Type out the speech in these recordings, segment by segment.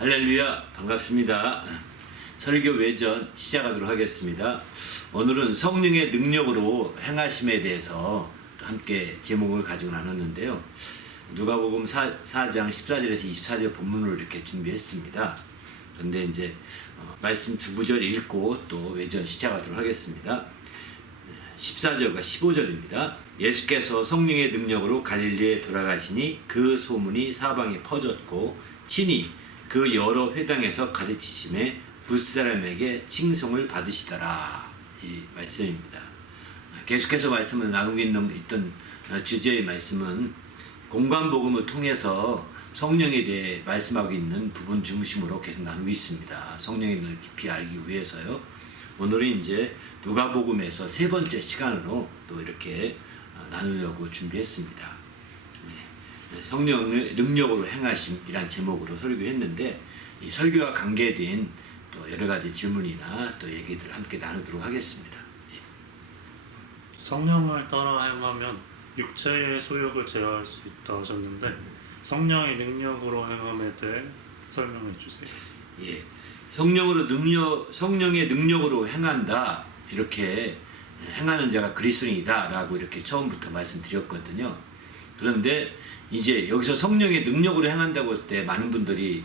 할렐루야, 반갑습니다. 설교 외전 시작하도록 하겠습니다. 오늘은 성령의 능력으로 행하심에 대해서 함께 제목을 가지고 나눴는데요. 누가복음 4장 14절에서 24절 본문으로 이렇게 준비했습니다. 그런데 이제 말씀 두 구절 읽고 또 외전 시작하도록 하겠습니다. 14절과 15절입니다. 예수께서 성령의 능력으로 갈릴리에 돌아가시니 그 소문이 사방에 퍼졌고 친히 그 여러 회당에서 가르치심에 붓사람에게 칭송을 받으시더라. 이 말씀입니다. 계속해서 말씀을 나누고 있던 주제의 말씀은 공관복음을 통해서 성령에 대해 말씀하고 있는 부분 중심으로 계속 나누고 있습니다. 성령의 능력을 깊이 알기 위해서요. 오늘은 이제 누가복음에서 세 번째 시간으로 또 이렇게 나누려고 준비했습니다. 성령의 능력으로 행하심이란 제목으로 설교했는데 이 설교와 관계된 또 여러 가지 질문이나 또 얘기들을 함께 나누도록 하겠습니다. 성령을 따라 행하면 육체의 소욕을 제어할 수 있다 하셨는데 성령의 능력으로 행함에 대해 설명해 주세요. 예, 성령의 능력으로 행한다, 이렇게 행하는 자가 그리스도인이다라고 이렇게 처음부터 말씀드렸거든요. 그런데 이제 여기서 성령의 능력으로 행한다고 할 때 많은 분들이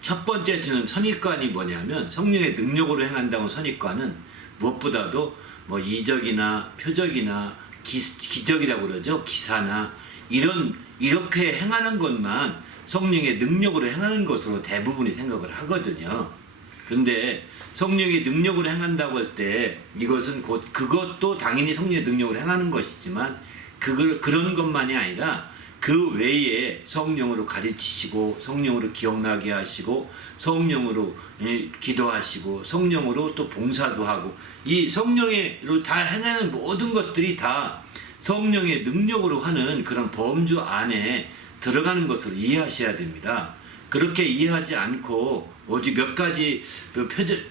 첫 번째 주는 선입관이 뭐냐면, 성령의 능력으로 행한다고 선입관은 무엇보다도 뭐 이적이나 표적이나 기적이라고 그러죠. 기사나 이렇게 행하는 것만 성령의 능력으로 행하는 것으로 대부분이 생각을 하거든요. 그런데 성령의 능력으로 행한다고 할 때 이것은 곧 그것도 당연히 성령의 능력으로 행하는 것이지만 그런 것만이 아니라 그 외에 성령으로 가르치시고 성령으로 기억나게 하시고 성령으로 기도하시고 성령으로 또 봉사도 하고, 이 성령으로 다 행하는 모든 것들이 다 성령의 능력으로 하는 그런 범주 안에 들어가는 것으로 이해하셔야 됩니다. 그렇게 이해하지 않고 오직 몇 가지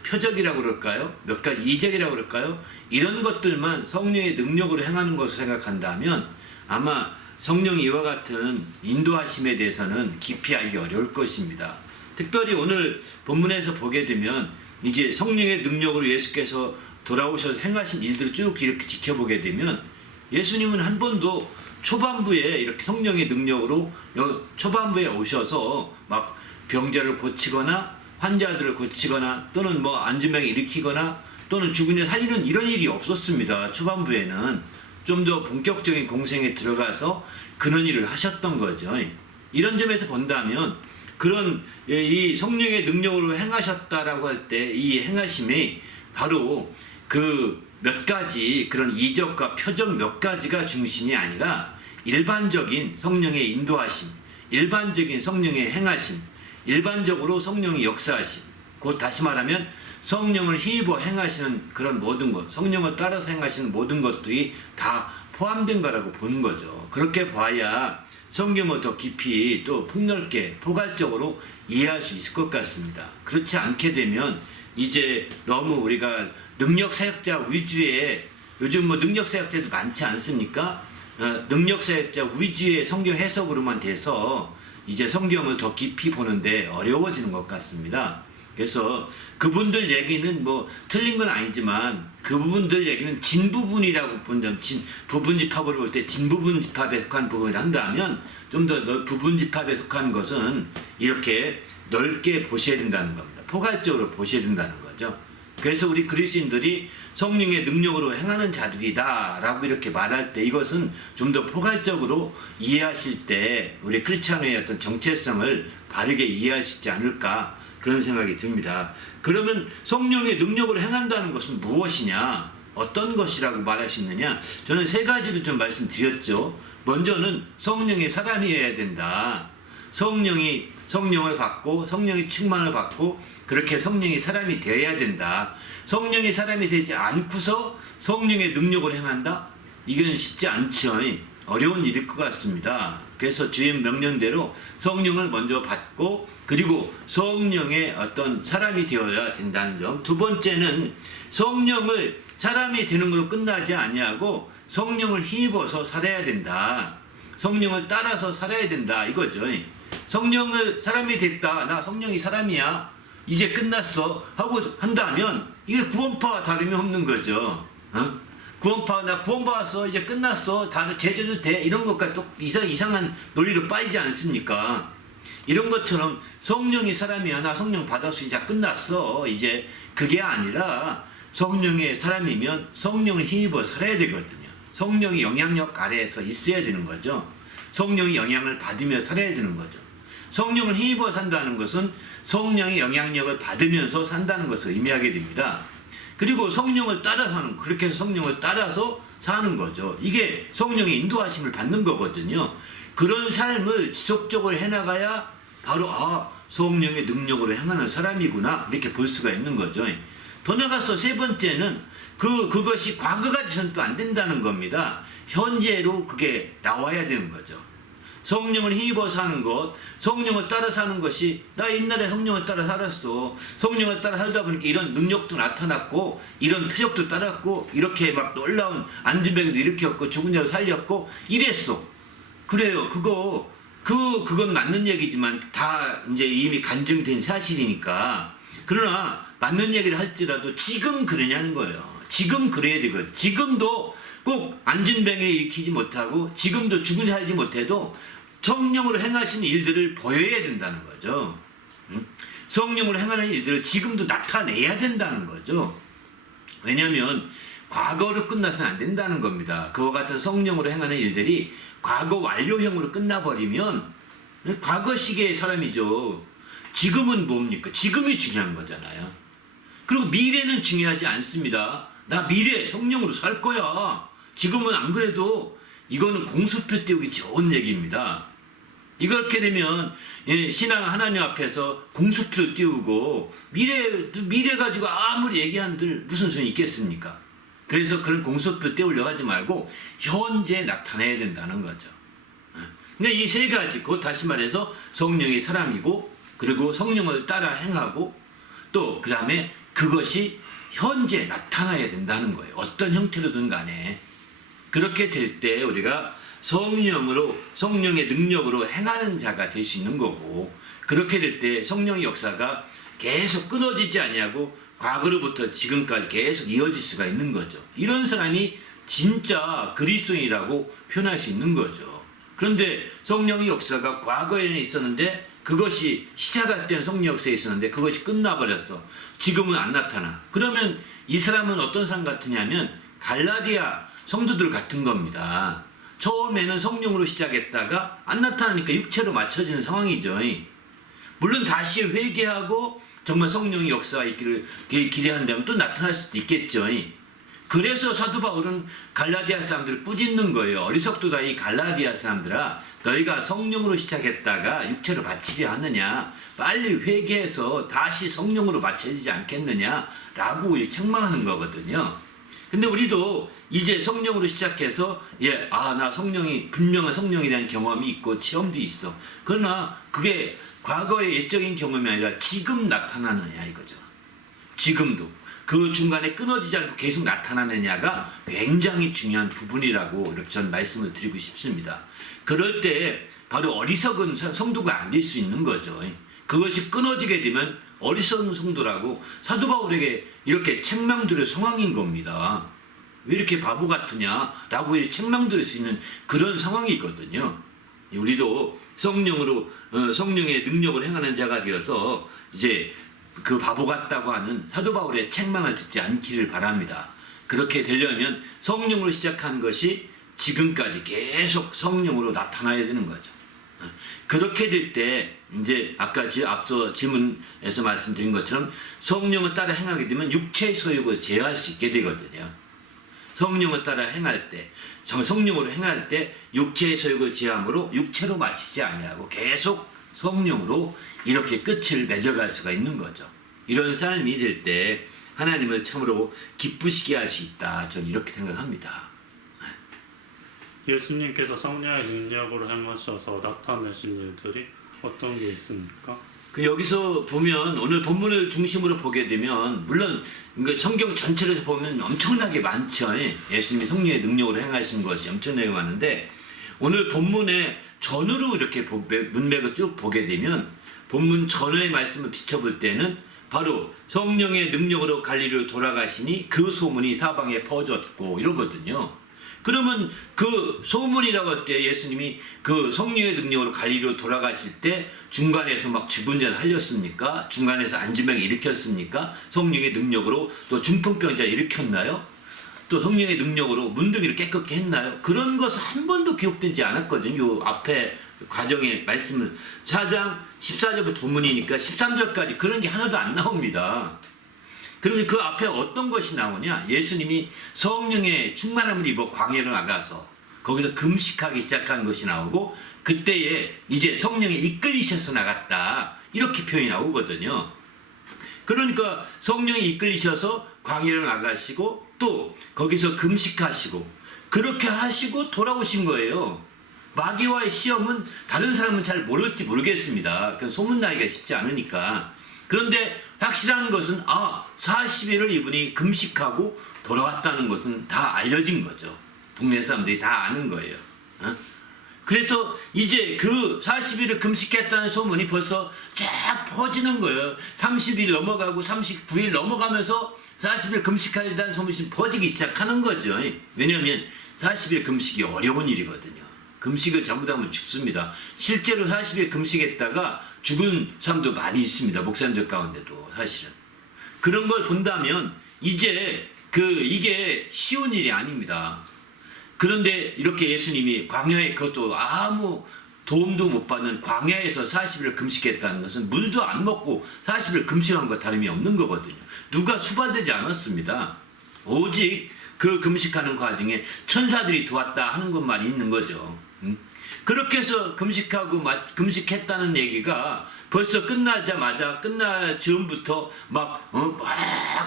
표적이라고 그럴까요? 몇 가지 이적이라고 그럴까요? 이런 것들만 성령의 능력으로 행하는 것을 생각한다면 아마 성령이 이와 같은 인도하심에 대해서는 깊이 알기 어려울 것입니다. 특별히 오늘 본문에서 보게 되면 이제 성령의 능력으로 예수께서 돌아오셔서 행하신 일들을 쭉 이렇게 지켜보게 되면 예수님은 한 번도 초반부에 이렇게 성령의 능력으로 초반부에 오셔서 막 병자를 고치거나 환자들을 고치거나 또는 뭐 안진병을 일으키거나 또는 죽은 자 살리는 이런 일이 없었습니다. 초반부에는 좀 더 본격적인 공생에 들어가서 그런 일을 하셨던 거죠. 이런 점에서 본다면 그런 이 성령의 능력으로 행하셨다라고 할 때 이 행하심이 바로 그 몇 가지 그런 이적과 표적 몇 가지가 중심이 아니라 일반적인 성령의 인도하심, 일반적인 성령의 행하심, 일반적으로 성령의 역사하심, 곧 다시 말하면 성령을 힘입어 행하시는 그런 모든 것, 성령을 따라서 행하시는 모든 것들이 다 포함된 거라고 보는 거죠. 그렇게 봐야 성경을 더 깊이 또 폭넓게 포괄적으로 이해할 수 있을 것 같습니다. 그렇지 않게 되면 이제 너무 우리가 능력사역자 위주의, 요즘 뭐 능력사역자도 많지 않습니까? 능력사역자 위주의 성경 해석으로만 돼서 이제 성경을 더 깊이 보는데 어려워지는 것 같습니다. 그래서 그분들 얘기는 뭐 틀린 건 아니지만 그 부분들 얘기는 진부분이라고 본다면, 부분집합으로 볼 때 진부분집합에 속한 부분을 한다면 좀 더 부분집합에 속한 것은 이렇게 넓게 보셔야 된다는 겁니다. 포괄적으로 보셔야 된다는 거죠. 그래서 우리 그리스도인들이 성령의 능력으로 행하는 자들이다 라고 이렇게 말할 때 이것은 좀 더 포괄적으로 이해하실 때 우리 크리스찬의 어떤 정체성을 바르게 이해할 수 있지 않을까, 그런 생각이 듭니다. 그러면 성령의 능력으로 행한다는 것은 무엇이냐, 어떤 것이라고 말할 수 있느냐, 저는 세 가지를 좀 말씀드렸죠. 먼저는 성령의 사람이어야 된다. 성령을 받고 성령의 충만을 받고 그렇게 성령의 사람이 되어야 된다. 성령의 사람이 되지 않고서 성령의 능력을 행한다? 이건 쉽지 않죠. 어려운 일일 것 같습니다. 그래서 주의 명령대로 성령을 먼저 받고 그리고 성령의 어떤 사람이 되어야 된다는 점. 두 번째는 성령을 사람이 되는 걸로 끝나지 아니하고 성령을 힘입어서 살아야 된다. 성령을 따라서 살아야 된다 이거죠. 성령을 사람이 됐다. 나 성령이 사람이야. 이제 끝났어. 하고 한다면 이게 구원파와 다름이 없는 거죠. 어? 구원파 나 구원받았어. 이제 끝났어. 다 제대로 돼. 이런 것까지 또 이상한 논리로 빠지지 않습니까? 이런 것처럼 성령이 사람이야. 나 성령 받았어. 이제 끝났어. 이제 그게 아니라 성령의 사람이면 성령을 힘입어 살아야 되거든요. 성령의 영향력 아래에서 있어야 되는 거죠. 성령의 영향을 받으며 살아야 되는 거죠. 성령을 힘입어 산다는 것은 성령의 영향력을 받으면서 산다는 것을 의미하게 됩니다. 그리고 성령을 따라 사는, 그렇게 해서 성령을 따라서 사는 거죠. 이게 성령의 인도하심을 받는 거거든요. 그런 삶을 지속적으로 해나가야 바로 성령의 능력으로 행하는 사람이구나 이렇게 볼 수가 있는 거죠. 더 나가서 세 번째는 그것이 과거가 돼서는 또 안 된다는 겁니다. 현재로 그게 나와야 되는 거죠. 성령을 힘입어 사는 것, 성령을 따라 사는 것이 나 옛날에 성령을 따라 살았어. 성령을 따라 살다 보니까 이런 능력도 나타났고 이런 표적도 따랐고 이렇게 막 놀라운 안진뱅이도 일으켰고 죽은 자도 살렸고 이랬어. 그래요. 그건 맞는 얘기지만 다 이제 이미 간증된 사실이니까. 그러나 맞는 얘기를 할지라도 지금 그러냐는 거예요. 지금 그래야 되거든. 지금도 꼭 안진뱅이를 일으키지 못하고 지금도 죽은 자 살지 못해도 성령으로 행하시는 일들을 보여야 된다는 거죠. 성령으로 행하는 일들을 지금도 나타내야 된다는 거죠. 왜냐하면 과거로 끝나서는 안 된다는 겁니다. 그와 같은 성령으로 행하는 일들이 과거 완료형으로 끝나버리면 과거 시기의 사람이죠. 지금은 뭡니까? 지금이 중요한 거잖아요. 그리고 미래는 중요하지 않습니다. 나 미래 성령으로 살 거야. 지금은 안 그래도 이거는 공수표 띄우기 좋은 얘기입니다. 이렇게 되면 신앙 하나님 앞에서 공수표를 띄우고 미래 가지고 아무리 얘기한들 무슨 소용이 있겠습니까? 그래서 그런 공수표 띄우려고 하지 말고 현재 나타내야 된다는 거죠. 근데 이 세 가지, 곧 다시 말해서 성령이 사람이고 그리고 성령을 따라 행하고 또 그 다음에 그것이 현재 나타나야 된다는 거예요. 어떤 형태로든 간에. 그렇게 될 때 우리가 성령의 능력으로 행하는 자가 될 수 있는 거고, 그렇게 될 때 성령의 역사가 계속 끊어지지 아니하고 과거로부터 지금까지 계속 이어질 수가 있는 거죠. 이런 사람이 진짜 그리스도인이라고 표현할 수 있는 거죠. 그런데 성령의 역사가 과거에는 있었는데 그것이 시작할 때는 성령 역사에 있었는데 그것이 끝나버렸어. 지금은 안 나타나. 그러면 이 사람은 어떤 사람 같으냐면 갈라디아 성도들 같은 겁니다. 처음에는 성령으로 시작했다가 안 나타나니까 육체로 맞춰지는 상황이죠. 물론 다시 회개하고 정말 성령의 역사가 있기를 기대한다면 또 나타날 수도 있겠죠. 그래서 사도 바울은 갈라디아 사람들을 꾸짖는 거예요. 어리석도다 이 갈라디아 사람들아, 너희가 성령으로 시작했다가 육체로 바치려 하느냐, 빨리 회개해서 다시 성령으로 바쳐지지 않겠느냐 라고 책망하는 거거든요. 근데 우리도 이제 성령으로 시작해서 나 성령이 분명한 성령에 대한 경험이 있고 체험도 있어. 그러나 그게 과거의 옛적인 경험이 아니라 지금 나타나느냐 이거죠. 지금도 그 중간에 끊어지지 않고 계속 나타나느냐가 굉장히 중요한 부분이라고 이렇게 전 말씀을 드리고 싶습니다. 그럴 때 바로 어리석은 성도가 안 될 수 있는 거죠. 그것이 끊어지게 되면 어리석은 성도라고 사도 바울에게 이렇게 책망드릴 상황인 겁니다. 왜 이렇게 바보 같으냐라고 책망드릴 수 있는 그런 상황이거든요. 우리도 성령의 능력을 행하는 자가 되어서 이제 그 바보 같다고 하는 사도 바울의 책망을 듣지 않기를 바랍니다. 그렇게 되려면 성령으로 시작한 것이 지금까지 계속 성령으로 나타나야 되는 거죠. 그렇게 될 때 이제 아까 앞서 질문에서 말씀드린 것처럼 성령을 따라 행하게 되면 육체의 소욕을 제어할 수 있게 되거든요. 성령을 따라 행할 때, 성령으로 행할 때 육체의 소욕을 제함으로 육체로 마치지 아니하고 계속 성령으로 이렇게 끝을 맺어갈 수가 있는 거죠. 이런 삶이 될 때 하나님을 참으로 기쁘시게 할 수 있다. 저는 이렇게 생각합니다. 예수님께서 성령의 능력으로 행하셔서 나타내신 일들이 어떤 게 있습니까? 여기서 보면 오늘 본문을 중심으로 보게 되면 물론 성경 전체를 보면 엄청나게 많죠. 예수님이 성령의 능력으로 행하신 것이 엄청나게 많은데 오늘 본문의 전후로 이렇게 문맥을 쭉 보게 되면 본문 전후의 말씀을 비춰볼 때는 바로 성령의 능력으로 갈릴리로 돌아가시니 그 소문이 사방에 퍼졌고 이러거든요. 그러면 그 소문이라고 할 때 예수님이 그 성령의 능력으로 갈릴리로 돌아가실 때 중간에서 막 죽은 자 살렸습니까? 중간에서 안진병 일으켰습니까? 성령의 능력으로 또 중풍병자 일으켰나요? 또 성령의 능력으로 문둥이를 깨끗게 했나요? 그런 것은 한 번도 기록되지 않았거든요. 요 앞에 과정의 말씀은 4장 14절부터 본문이니까 13절까지 그런 게 하나도 안 나옵니다. 그러면 그 앞에 어떤 것이 나오냐? 예수님이 성령의 충만함을 입어 광야로 나가서 거기서 금식하기 시작한 것이 나오고 그때에 이제 성령에 이끌리셔서 나갔다 이렇게 표현이 나오거든요. 그러니까 성령에 이끌리셔서 광야로 나가시고 또 거기서 금식하시고 그렇게 하시고 돌아오신 거예요. 마귀와의 시험은 다른 사람은 잘 모를지 모르겠습니다. 소문나기가 쉽지 않으니까. 그런데 확실한 것은 40일을 이분이 금식하고 돌아왔다는 것은 다 알려진 거죠. 동네 사람들이 다 아는 거예요. 그래서 이제 그 40일을 금식했다는 소문이 벌써 쫙 퍼지는 거예요. 30일 넘어가고 39일 넘어가면서 40일 금식하다는 소문이 퍼지기 시작하는 거죠. 왜냐하면 40일 금식이 어려운 일이거든요. 금식을 잘못하면 죽습니다. 실제로 40일 금식했다가 죽은 사람도 많이 있습니다. 목사님들 가운데도 사실은. 그런 걸 본다면 이제 이게 쉬운 일이 아닙니다. 그런데 이렇게 예수님이 광야에 그것도 아무 도움도 못 받는 광야에서 40일을 금식했다는 것은 물도 안 먹고 40일 금식한 것 다름이 없는 거거든요. 누가 수발되지 않았습니다. 오직 그 금식하는 과정에 천사들이 도왔다 하는 것만 있는 거죠. 그렇게 해서 금식했다는 얘기가 벌써 끝나자마자 끝날 즈음부터 막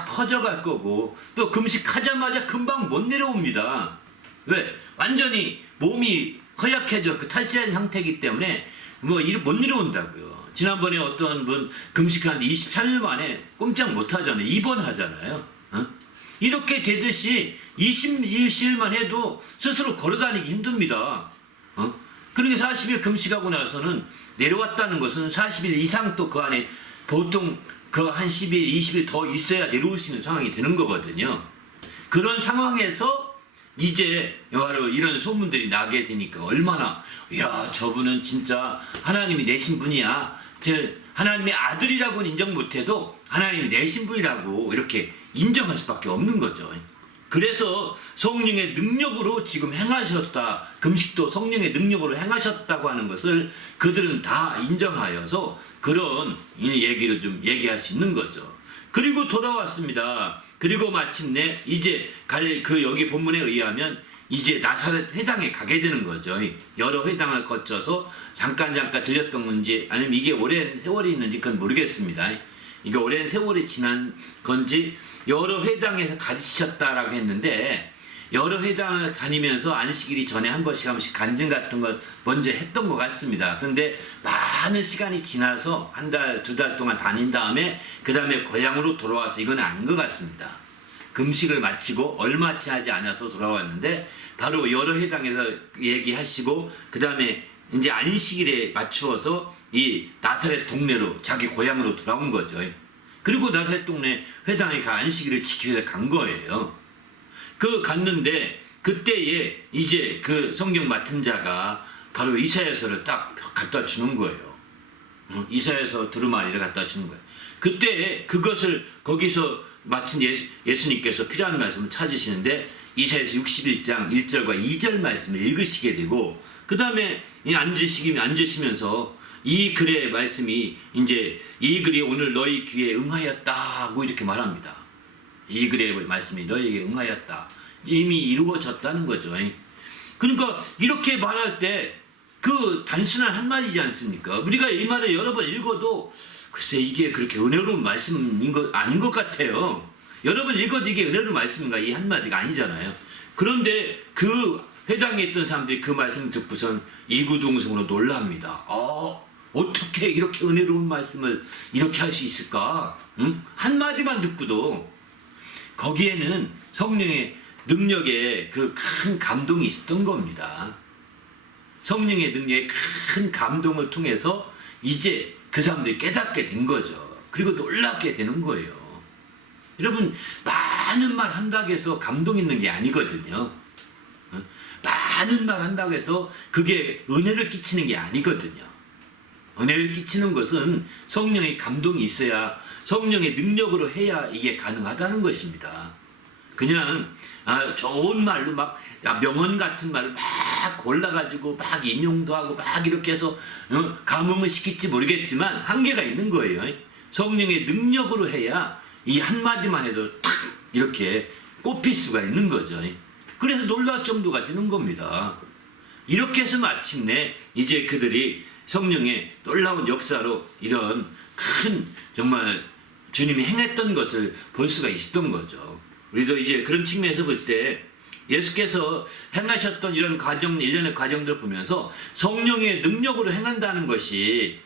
퍼져갈 거고 또 금식하자마자 금방 못 내려옵니다. 왜? 완전히 몸이 허약해져 탈취한 상태이기 때문에 못 내려온다고요. 지난번에 어떤 분 금식하는데 23일 만에 꼼짝 못 하잖아요. 입원하잖아요. 이렇게 되듯이 21일만 해도 스스로 걸어다니기 힘듭니다. 그러니까 40일 금식하고 나서는 내려왔다는 것은 40일 이상 또 그 안에 보통 그 한 10일, 20일 더 있어야 내려올 수 있는 상황이 되는 거거든요. 그런 상황에서 이제 바로 이런 소문들이 나게 되니까 얼마나 저분은 진짜 하나님이 내신 분이야. 하나님의 아들이라고는 인정 못해도 하나님이 내신 분이라고 이렇게 인정할 수밖에 없는 거죠. 그래서 성령의 능력으로 지금 행하셨다. 금식도 성령의 능력으로 행하셨다고 하는 것을 그들은 다 인정하여서 그런 얘기를 좀 얘기할 수 있는 거죠. 그리고 돌아왔습니다. 그리고 마침내 이제 여기 본문에 의하면 이제 나사렛 회당에 가게 되는 거죠. 여러 회당을 거쳐서 잠깐 들렸던 건지 아니면 이게 오랜 세월이 있는지 그건 모르겠습니다. 이게 오랜 세월이 지난 건지 여러 회당에서 가르치셨다라고 했는데 여러 회당을 다니면서 안식일이 전에 한 번씩 간증 같은 걸 먼저 했던 것 같습니다. 그런데 많은 시간이 지나서 한 달, 두 달 동안 다닌 다음에 그 다음에 고향으로 돌아와서 이건 아닌 것 같습니다. 금식을 마치고 얼마 지나지 않아서 돌아왔는데 바로 여러 회당에서 얘기하시고 그 다음에 이제 안식일에 맞추어서 이 나사렛 동네로 자기 고향으로 돌아온 거죠. 그리고 나사렛 동네 회당에 안식일을 지키기 위해서 간 거예요. 갔는데 그때에 이제 그 성경 맡은 자가 바로 이사야서를 딱 갖다 주는 거예요. 이사야서 두루마리를 갖다 주는 거예요. 그때 그것을 거기서 마침 예수님께서 필요한 말씀을 찾으시는데 이사야서 61장 1절과 2절 말씀을 읽으시게 되고 그 다음에 앉으시면서 이 글의 말씀이 이제 이 글이 오늘 너희 귀에 응하였다고 이렇게 말합니다. 이 글의 말씀이 너희에게 응하였다. 이미 이루어졌다는 거죠. 그러니까 이렇게 말할 때 그 단순한 한마디지 않습니까? 우리가 이 말을 여러 번 읽어도 글쎄 이게 그렇게 은혜로운 말씀인 것 아닌 것 같아요. 여러 번 읽어도 이게 은혜로운 말씀인가 이 한마디가 아니잖아요. 그런데 그 회당에 있던 사람들이 그 말씀을 듣고선 이구동성으로 놀랍니다. 어떻게 이렇게 은혜로운 말씀을 이렇게 할 수 있을까? 한마디만 듣고도 거기에는 성령의 능력에 그 큰 감동이 있었던 겁니다. 성령의 능력의 큰 감동을 통해서 이제 그 사람들이 깨닫게 된 거죠. 그리고 놀랍게 되는 거예요. 여러분, 많은 말 한다고 해서 감동 있는 게 아니거든요. 많은 말 한다고 해서 그게 은혜를 끼치는 게 아니거든요. 은혜를 끼치는 것은 성령의 감동이 있어야, 성령의 능력으로 해야 이게 가능하다는 것입니다. 그냥 좋은 말로 막 명언 같은 말을 막 골라가지고 막 인용도 하고 막 이렇게 해서 감흥을 시킬지 모르겠지만 한계가 있는 거예요. 성령의 능력으로 해야 이 한마디만 해도 탁 이렇게 꼽힐 수가 있는 거죠. 그래서 놀랄 정도가 되는 겁니다. 이렇게 해서 마침내 이제 그들이 성령의 놀라운 역사로 이런 큰 정말 주님이 행했던 것을 볼 수가 있었던 거죠. 우리도 이제 그런 측면에서 볼 때 예수께서 행하셨던 이런 과정, 일련의 과정들을 보면서 성령의 능력으로 행한다는 것이,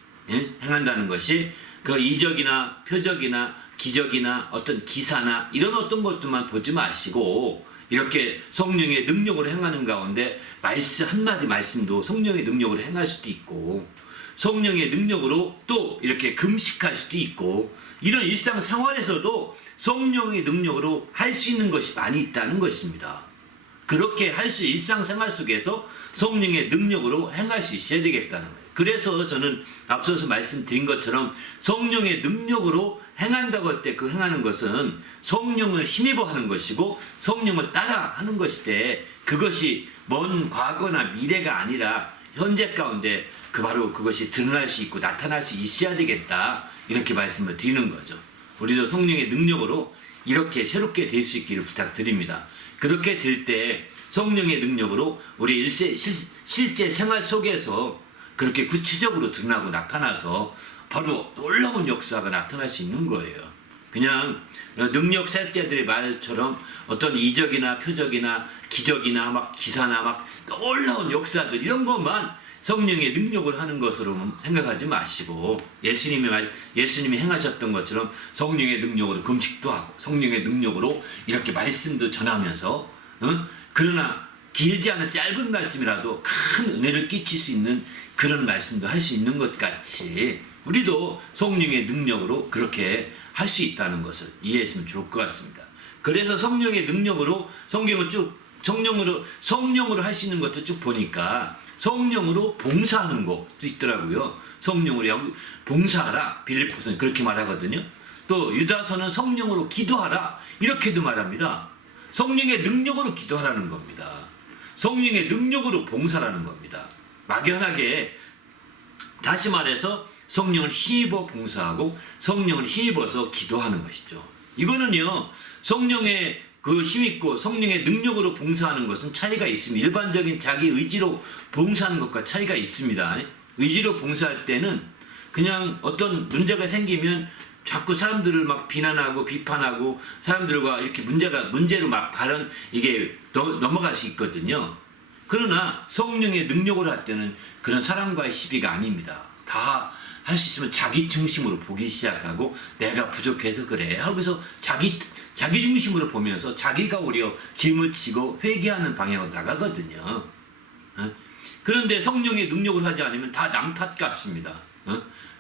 행한다는 것이 그 이적이나 표적이나 기적이나 어떤 기사나 이런 어떤 것들만 보지 마시고 이렇게 성령의 능력으로 행하는 가운데 말씀 한마디 말씀도 성령의 능력으로 행할 수도 있고 성령의 능력으로 또 이렇게 금식할 수도 있고 이런 일상생활에서도 성령의 능력으로 할 수 있는 것이 많이 있다는 것입니다. 그렇게 할 수 일상생활 속에서 성령의 능력으로 행할 수 있어야 되겠다는 거예요. 그래서 저는 앞서서 말씀드린 것처럼 성령의 능력으로 행한다고 할 때 그 행하는 것은 성령을 힘입어 하는 것이고 성령을 따라 하는 것인데 그것이 먼 과거나 미래가 아니라 현재 가운데 바로 그것이 드러날 수 있고 나타날 수 있어야 되겠다 이렇게 말씀을 드리는 거죠. 우리도 성령의 능력으로 이렇게 새롭게 될 수 있기를 부탁드립니다. 그렇게 될 때 성령의 능력으로 우리 실제 생활 속에서 그렇게 구체적으로 드러나고 나타나서 바로 놀라운 역사가 나타날 수 있는 거예요. 그냥 능력 살자들의 말처럼 어떤 이적이나 표적이나 기적이나 막 기사나 막 놀라운 역사들 이런 것만 성령의 능력을 하는 것으로 생각하지 마시고 예수님이 행하셨던 것처럼 성령의 능력으로 금식도 하고 성령의 능력으로 이렇게 말씀도 전하면서 그러나 길지 않은 짧은 말씀이라도 큰 은혜를 끼칠 수 있는 그런 말씀도 할 수 있는 것 같이 우리도 성령의 능력으로 그렇게 할 수 있다는 것을 이해했으면 좋을 것 같습니다. 그래서 성령의 능력으로 성령으로 할 수 있는 것도 쭉 보니까 성령으로 봉사하는 것도 있더라고요. 성령으로 봉사하라. 빌립보서는 그렇게 말하거든요. 또 유다서는 성령으로 기도하라. 이렇게도 말합니다. 성령의 능력으로 기도하라는 겁니다. 성령의 능력으로 봉사라는 겁니다. 막연하게 다시 말해서 성령을 힘입어 봉사하고 성령을 힘입어서 기도하는 것이죠. 이거는요. 성령의 그 힘있고 성령의 능력으로 봉사하는 것은 차이가 있습니다. 일반적인 자기 의지로 봉사하는 것과 차이가 있습니다. 의지로 봉사할 때는 그냥 어떤 문제가 생기면 자꾸 사람들을 막 비난하고 비판하고 사람들과 이렇게 문제로 막 이게 넘어갈 수 있거든요. 그러나 성령의 능력으로 할 때는 그런 사람과의 시비가 아닙니다. 다 할 수 있으면 자기 중심으로 보기 시작하고 내가 부족해서 그래 하고서 자기 중심으로 보면서 자기가 오히려 짐을 지고 회개하는 방향으로 나가거든요. 그런데 성령의 능력을 하지 않으면 다 남 탓 같습니다.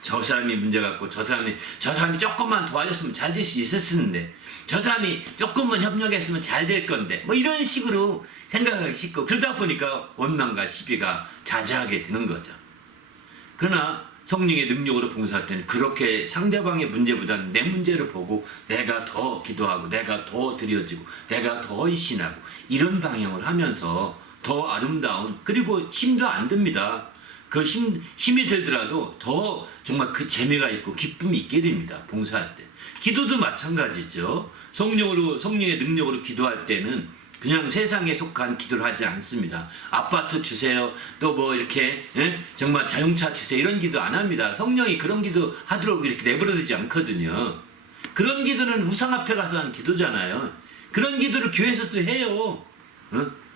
저 사람이 문제 같고 저 사람이 조금만 도와줬으면 잘 될 수 있었는데 저 사람이 조금만 협력했으면 잘 될 건데 뭐 이런 식으로 생각하기 쉽고 그러다 보니까 원망과 시비가 자자하게 되는 거죠. 그러나 성령의 능력으로 봉사할 때는 그렇게 상대방의 문제보다는 내 문제를 보고 내가 더 기도하고 내가 더 드려지고 내가 더 헌신하고 이런 방향을 하면서 더 아름다운 그리고 힘도 안 듭니다. 그 힘이 들더라도 더 정말 그 재미가 있고 기쁨이 있게 됩니다. 봉사할 때. 기도도 마찬가지죠. 성령의 능력으로 기도할 때는 그냥 세상에 속한 기도를 하지 않습니다. 아파트 주세요. 또 뭐 이렇게 정말 자동차 주세요. 이런 기도 안 합니다. 성령이 그런 기도 하도록 이렇게 내버려두지 않거든요. 그런 기도는 우상 앞에 가서 하는 기도잖아요. 그런 기도를 교회에서도 해요.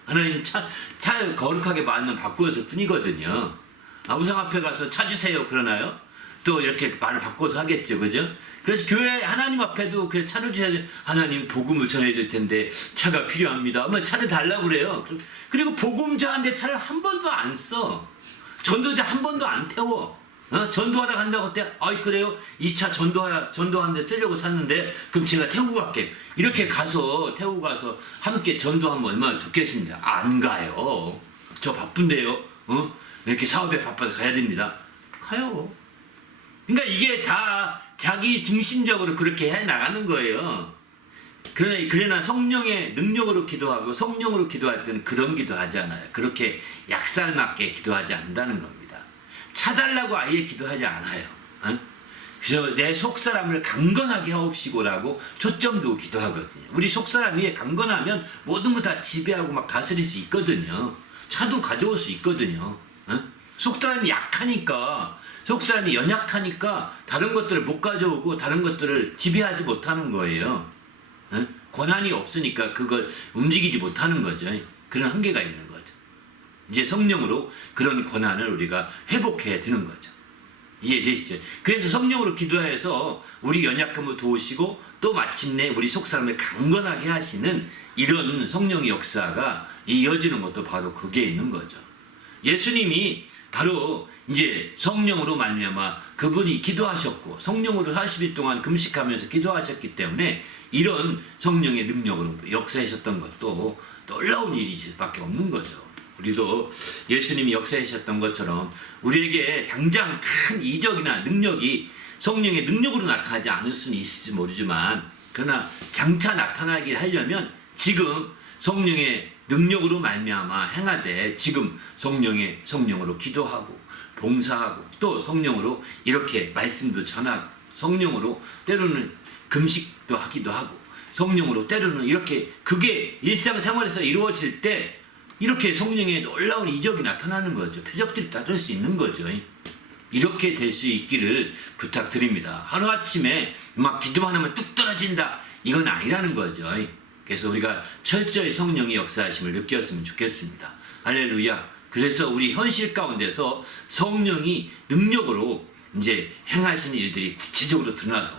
하나님 차 거룩하게 말만 바꾸어서 뿐이거든요. 우상 앞에 가서 차 주세요 그러나요? 또 이렇게 말을 바꿔서 하겠죠. 그죠? 그래서 교회 하나님 앞에도 그래 차를 주셔야 돼. 하나님 복음을 전해줄 텐데 차가 필요합니다. 차를 달라고 그래요. 그리고 복음 전하는데 차를 한 번도 안 써. 전도자 한 번도 안 태워. 전도하러 간다고 때, 아이 그래요? 2차 전도하는데 쓰려고 샀는데 그럼 제가 태우고 갈게요. 이렇게 가서 태우고 가서 함께 전도하면 얼마나 좋겠습니다. 안 가요. 저 바쁜데요. 이렇게 사업에 바빠서 가야 됩니다. 가요. 그러니까 이게 다 자기 중심적으로 그렇게 해 나가는 거예요. 그러나 성령의 능력으로 기도하고 성령으로 기도할 때는 그런 기도하지 않아요. 그렇게 약살맞게 기도하지 않는다는 겁니다. 차달라고 아예 기도하지 않아요. 그래서 내 속사람을 강건하게 하옵시고라고 초점 두고 기도하거든요. 우리 속사람이 강건하면 모든 거 다 지배하고 막 다스릴 수 있거든요. 차도 가져올 수 있거든요. 속사람이 약하니까, 속사람이 연약하니까 다른 것들을 못 가져오고 다른 것들을 지배하지 못하는 거예요. 권한이 없으니까 그걸 움직이지 못하는 거죠. 그런 한계가 있는 거죠. 이제 성령으로 그런 권한을 우리가 회복해야 되는 거죠. 이해되시죠? 그래서 성령으로 기도해서 우리 연약함을 도우시고 또 마침내 우리 속사람을 강건하게 하시는 이런 성령의 역사가 이어지는 것도 바로 그게 있는 거죠. 예수님이 바로 이제 성령으로 말미암아 그분이 기도하셨고 성령으로 40일 동안 금식하면서 기도하셨기 때문에 이런 성령의 능력으로 역사하셨던 것도 놀라운 일일 수밖에 없는 거죠. 우리도 예수님이 역사하셨던 것처럼 우리에게 당장 큰 이적이나 능력이 성령의 능력으로 나타나지 않을 수는 있을지 모르지만 그러나 장차 나타나게 하려면 지금 성령의 능력으로 말미암아 행하되 지금 성령으로 기도하고 봉사하고 또 성령으로 이렇게 말씀도 전하고 성령으로 때로는 금식도 하기도 하고 성령으로 때로는 이렇게 그게 일상생활에서 이루어질 때 이렇게 성령의 놀라운 이적이 나타나는 거죠. 표적들이 나타날 수 있는 거죠. 이렇게 될 수 있기를 부탁드립니다. 하루아침에 막 기도만 하면 뚝 떨어진다. 이건 아니라는 거죠. 그래서 우리가 철저히 성령의 역사하심을 느꼈으면 좋겠습니다. 할렐루야. 그래서 우리 현실 가운데서 성령이 능력으로 이제 행하시는 일들이 구체적으로 드러나서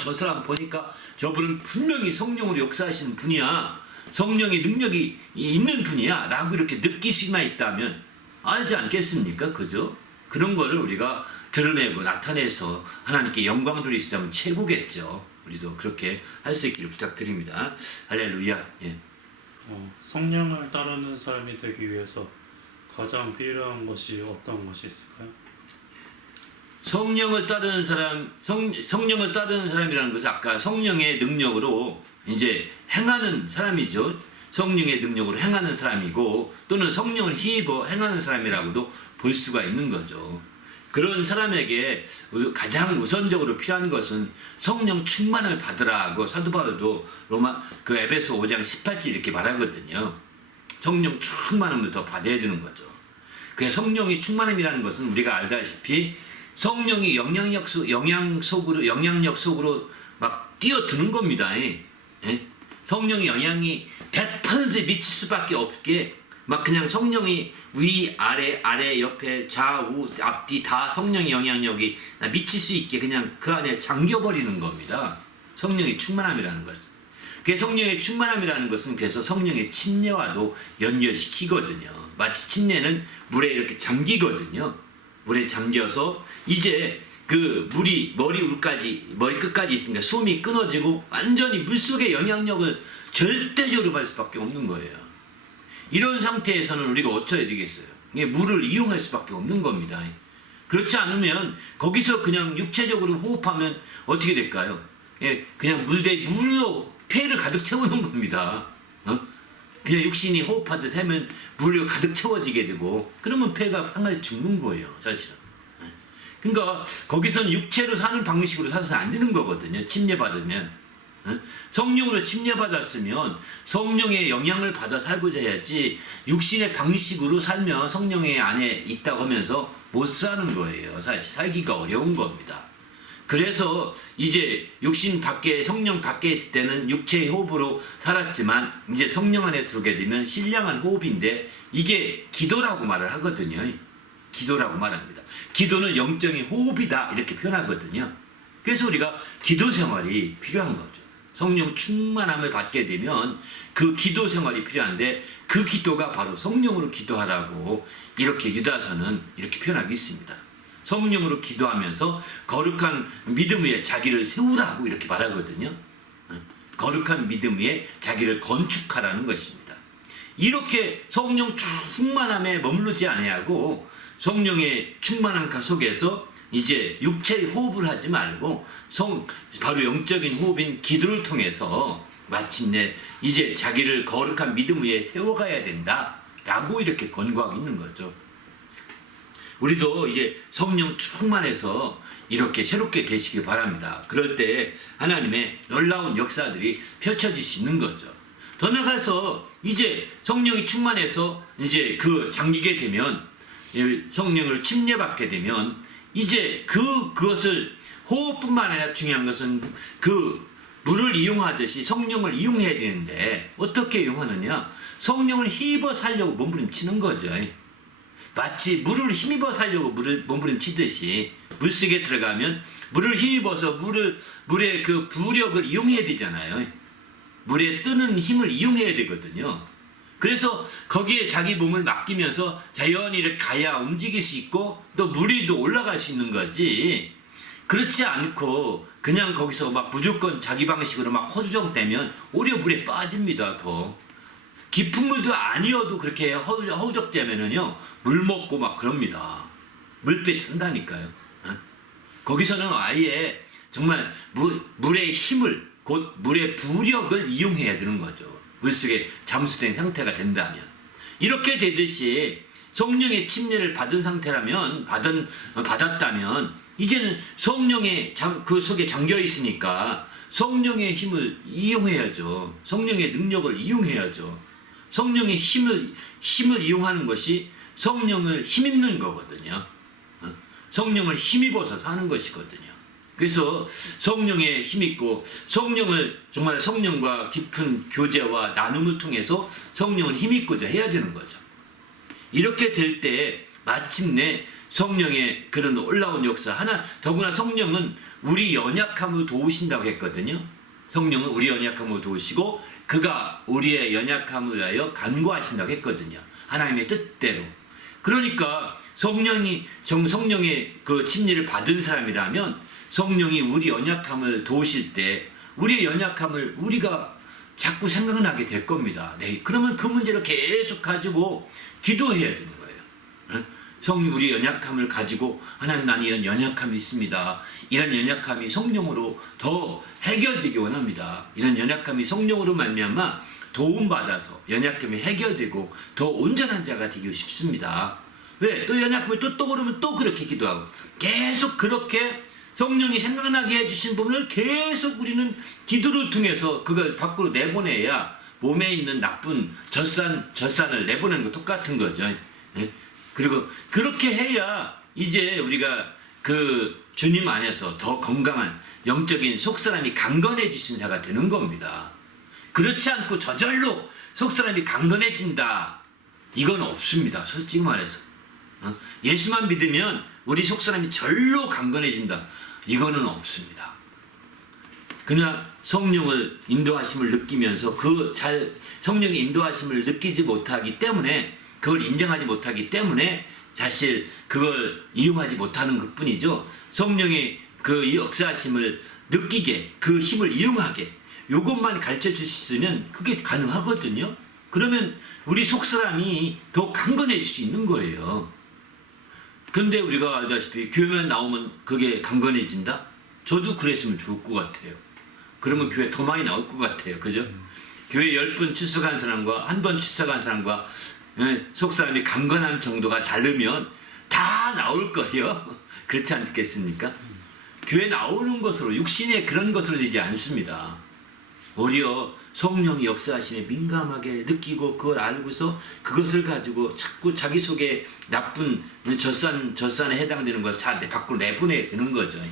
저 사람 보니까 저분은 분명히 성령으로 역사하시는 분이야. 성령의 능력이 있는 분이야 라고 이렇게 느낄 수만 있다면 알지 않겠습니까? 그죠? 그런 거를 우리가 드러내고 나타내서 하나님께 영광 돌릴 수 있다면 최고겠죠. 우리도 그렇게 할 수 있기를 부탁드립니다. 할렐루야. 예. 성령을 따르는 삶이 되기 위해서 가장 필요한 것이 어떤 것이 있을까요? 성령을 따르는 사람, 성령을 따르는 사람이라는 것은 아까 성령의 능력으로 이제 행하는 사람이죠. 성령의 능력으로 행하는 사람이고 또는 성령을 힘입어 행하는 사람이라고도 볼 수가 있는 거죠. 그런 사람에게 가장 우선적으로 필요한 것은 성령 충만을 받으라고 사도 바울도 에베소 5장 18절 이렇게 말하거든요. 성령 충만함을 더 받아야 되는 거죠. 그래서 성령이 충만함이라는 것은 우리가 알다시피 성령이 영향력 속으로 막 뛰어드는 겁니다. 성령의 영향이 100% 미칠 수밖에 없게 막 그냥 성령이 위, 아래, 옆에, 좌우, 앞뒤 다 성령의 영향력이 미칠 수 있게 그냥 그 안에 잠겨버리는 겁니다. 성령의 충만함이라는 것은. 그 성령의 충만함이라는 것은 그래서 성령의 침례와도 연결시키거든요. 마치 침례는 물에 이렇게 잠기거든요. 물에 잠겨서 이제 그 물이 머리 끝까지 있으니까 숨이 끊어지고 완전히 물속의 영향력을 절대적으로 받을 수밖에 없는 거예요. 이런 상태에서는 우리가 어쩌야 되겠어요? 물을 이용할 수밖에 없는 겁니다. 그렇지 않으면 거기서 그냥 육체적으로 호흡하면 어떻게 될까요? 그냥 물로 폐를 가득 채우는 겁니다. 그냥 육신이 호흡하듯 하면 물로 가득 채워지게 되고 그러면 폐가 한가지 죽는 거예요, 사실은. 그러니까 거기서는 육체로 사는 방식으로 살아서 안 되는 거거든요. 침례받으면. 성령으로 침례받았으면 성령의 영향을 받아 살고자 해야지 육신의 방식으로 살면 성령의 안에 있다고 하면서 못 사는 거예요. 사실 살기가 어려운 겁니다. 그래서 이제 육신 밖에 성령 밖에 있을 때는 육체의 호흡으로 살았지만 이제 성령 안에 들어오게 되면 신령한 호흡인데 이게 기도라고 말을 하거든요. 기도라고 말합니다. 기도는 영적인 호흡이다 이렇게 표현하거든요. 그래서 우리가 기도 생활이 필요한 거죠. 성령 충만함을 받게 되면 그 기도 생활이 필요한데 그 기도가 바로 성령으로 기도하라고 이렇게 유다서는 이렇게 표현하고 있습니다. 성령으로 기도하면서 거룩한 믿음 위에 자기를 세우라고 이렇게 말하거든요. 거룩한 믿음 위에 자기를 건축하라는 것입니다. 이렇게 성령 충만함에 머무르지 아니하고 성령의 충만함 속에서 이제 육체의 호흡을 하지 말고 바로 영적인 호흡인 기도를 통해서 마침내 이제 자기를 거룩한 믿음 위에 세워가야 된다라고 이렇게 권고하고 있는 거죠. 우리도 이제 성령 충만해서 이렇게 새롭게 되시기 바랍니다. 그럴 때 하나님의 놀라운 역사들이 펼쳐질 수 있는 거죠. 더 나아가서 이제 성령이 충만해서 이제 그 잠기게 되면 성령으로 침례받게 되면 이제 그것을 호흡뿐만 아니라 중요한 것은 그 물을 이용하듯이 성령을 이용해야 되는데 어떻게 이용하느냐? 성령을 힘입어 살려고 몸부림치는 거죠. 마치 물을 힘입어 살려고 몸부림치듯이 물속에 들어가면 물을 힘입어서 물의 그 부력을 이용해야 되잖아요. 물에 뜨는 힘을 이용해야 되거든요. 그래서 거기에 자기 몸을 맡기면서 자연히 이렇게 가야 움직일 수 있고 또 물이 또 올라갈 수 있는 거지. 그렇지 않고 그냥 거기서 막 무조건 자기 방식으로 막 허우적대면 오히려 물에 빠집니다. 더 깊은 물도 아니어도 그렇게 허우적대면은요 물 먹고 막 그럽니다. 물배 찬다니까요. 거기서는 아예 정말 물의 힘을 곧 물의 부력을 이용해야 되는 거죠. 물속에 잠수된 상태가 된다면 이렇게 되듯이 성령의 침례를 받은 상태라면 받았다면 이제는 성령의 그 속에 잠겨 있으니까 성령의 힘을 이용해야죠. 성령의 능력을 이용해야죠. 성령의 힘을 이용하는 것이 성령을 힘입는 거거든요. 성령을 힘입어서 사는 것이거든요. 그래서 성령에 힘있고 정말 성령과 깊은 교제와 나눔을 통해서 성령을 힘입고자 해야 되는 거죠. 이렇게 될 때 마침내 성령의 그런 놀라운 역사 더구나 성령은 우리 연약함을 도우신다고 했거든요. 성령은 우리 연약함을 도우시고 그가 우리의 연약함을 위하여 간구하신다고 했거든요. 하나님의 뜻대로. 그러니까 성령의 그 침례를 받은 사람이라면 성령이 우리 연약함을 도우실 때 우리의 연약함을 우리가 자꾸 생각나게 될 겁니다. 네, 그러면 그 문제를 계속 가지고 기도해야 되는 거예요. 우리 연약함을 가지고 하나님 나는 이런 연약함이 있습니다. 이런 연약함이 성령으로 더 해결되기 원합니다. 이런 연약함이 성령으로 말미암아 도움받아서 연약함이 해결되고 더 온전한 자가 되고 싶습니다. 왜? 또 연약함이 또 떠오르면 또 그렇게 기도하고 계속 그렇게 성령이 생각나게 해주신 부분을 계속 우리는 기도를 통해서 그걸 밖으로 내보내야 몸에 있는 나쁜 젖산을 내보내는 거 똑같은 거죠. 예? 그리고 그렇게 해야 이제 우리가 그 주님 안에서 더 건강한 영적인 속사람이 강건해지신 자가 되는 겁니다. 그렇지 않고 저절로 속사람이 강건해진다. 이건 없습니다. 솔직히 말해서. 예수만 믿으면 우리 속사람이 절로 강건해진다. 이거는 없습니다. 그냥 성령을 인도하심을 느끼면서 성령의 인도하심을 느끼지 못하기 때문에 그걸 인정하지 못하기 때문에 사실 그걸 이용하지 못하는 것뿐이죠. 성령의 그 역사하심을 느끼게 그 힘을 이용하게 요것만 가르쳐 주시면 그게 가능하거든요. 그러면 우리 속사람이 더 강건해질 수 있는 거예요. 근데 우리가 알다시피 교회만 나오면 그게 강건해진다? 저도 그랬으면 좋을 것 같아요. 그러면 교회 더 많이 나올 것 같아요. 그죠? 교회 10번 출석한 사람과 한 번 출석한 사람과 속사람이 강건한 정도가 다르면 다 나올 거예요. 그렇지 않겠습니까? 교회 나오는 것으로 육신의 그런 것으로 되지 않습니다. 오히려 성령이 역사하심에 민감하게 느끼고 그걸 알고서 그것을 가지고 자꾸 자기 속에 나쁜 젖산에 해당되는 것을 다 밖으로 내보내야 되는 거죠.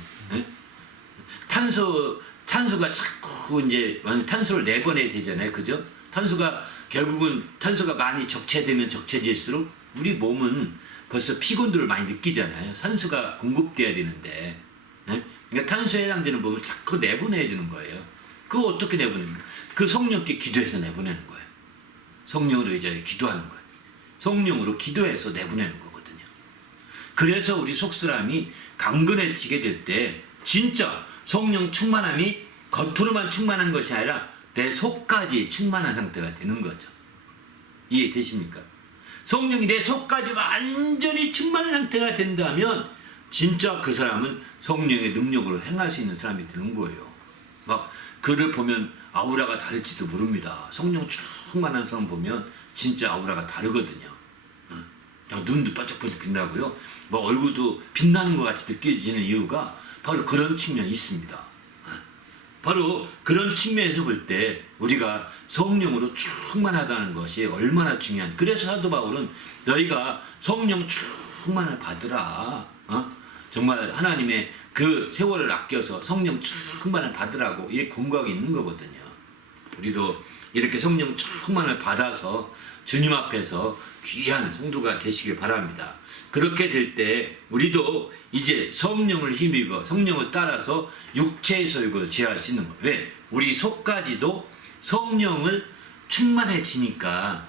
탄소가 자꾸 이제 탄소를 내보내야 되잖아요. 그죠? 결국은 탄소가 많이 적체되면 적체질수록 우리 몸은 벌써 피곤도를 많이 느끼잖아요. 산소가 공급돼야 되는데. 그러니까 탄소에 해당되는 몸을 자꾸 내보내야 되는 거예요. 그거 어떻게 내보내는 거예요? 그 성령께 기도해서 내보내는 거예요. 성령으로 이제 기도하는 거예요. 성령으로 기도해서 내보내는 거거든요. 그래서 우리 속사람이 강건해지게 될 때 진짜 성령 충만함이 겉으로만 충만한 것이 아니라 내 속까지 충만한 상태가 되는 거죠. 이해되십니까? 성령이 내 속까지 완전히 충만한 상태가 된다면 진짜 그 사람은 성령의 능력으로 행할 수 있는 사람이 되는 거예요. 막 그를 보면 아우라가 다를지도 모릅니다. 성령 충만한 사람 보면 진짜 아우라가 다르거든요. 그냥 눈도 반짝반짝 빛나고요. 뭐 얼굴도 빛나는 것 같이 느껴지는 이유가 바로 그런 측면이 있습니다. 바로 그런 측면에서 볼 때 우리가 성령으로 충만하다는 것이 얼마나 중요한. 그래서 사도 바울은 너희가 성령 충만을 받으라. 정말 하나님의 그 세월을 아껴서 성령 충만을 받으라고 이렇게 공부하고 있는 거거든요. 우리도 이렇게 성령 충만을 받아서 주님 앞에서 귀한 성도가 되시길 바랍니다. 그렇게 될 때 우리도 이제 성령을 힘입어 성령을 따라서 육체의 소욕을 제어할 수 있는 거예요. 왜? 우리 속까지도 성령을 충만해지니까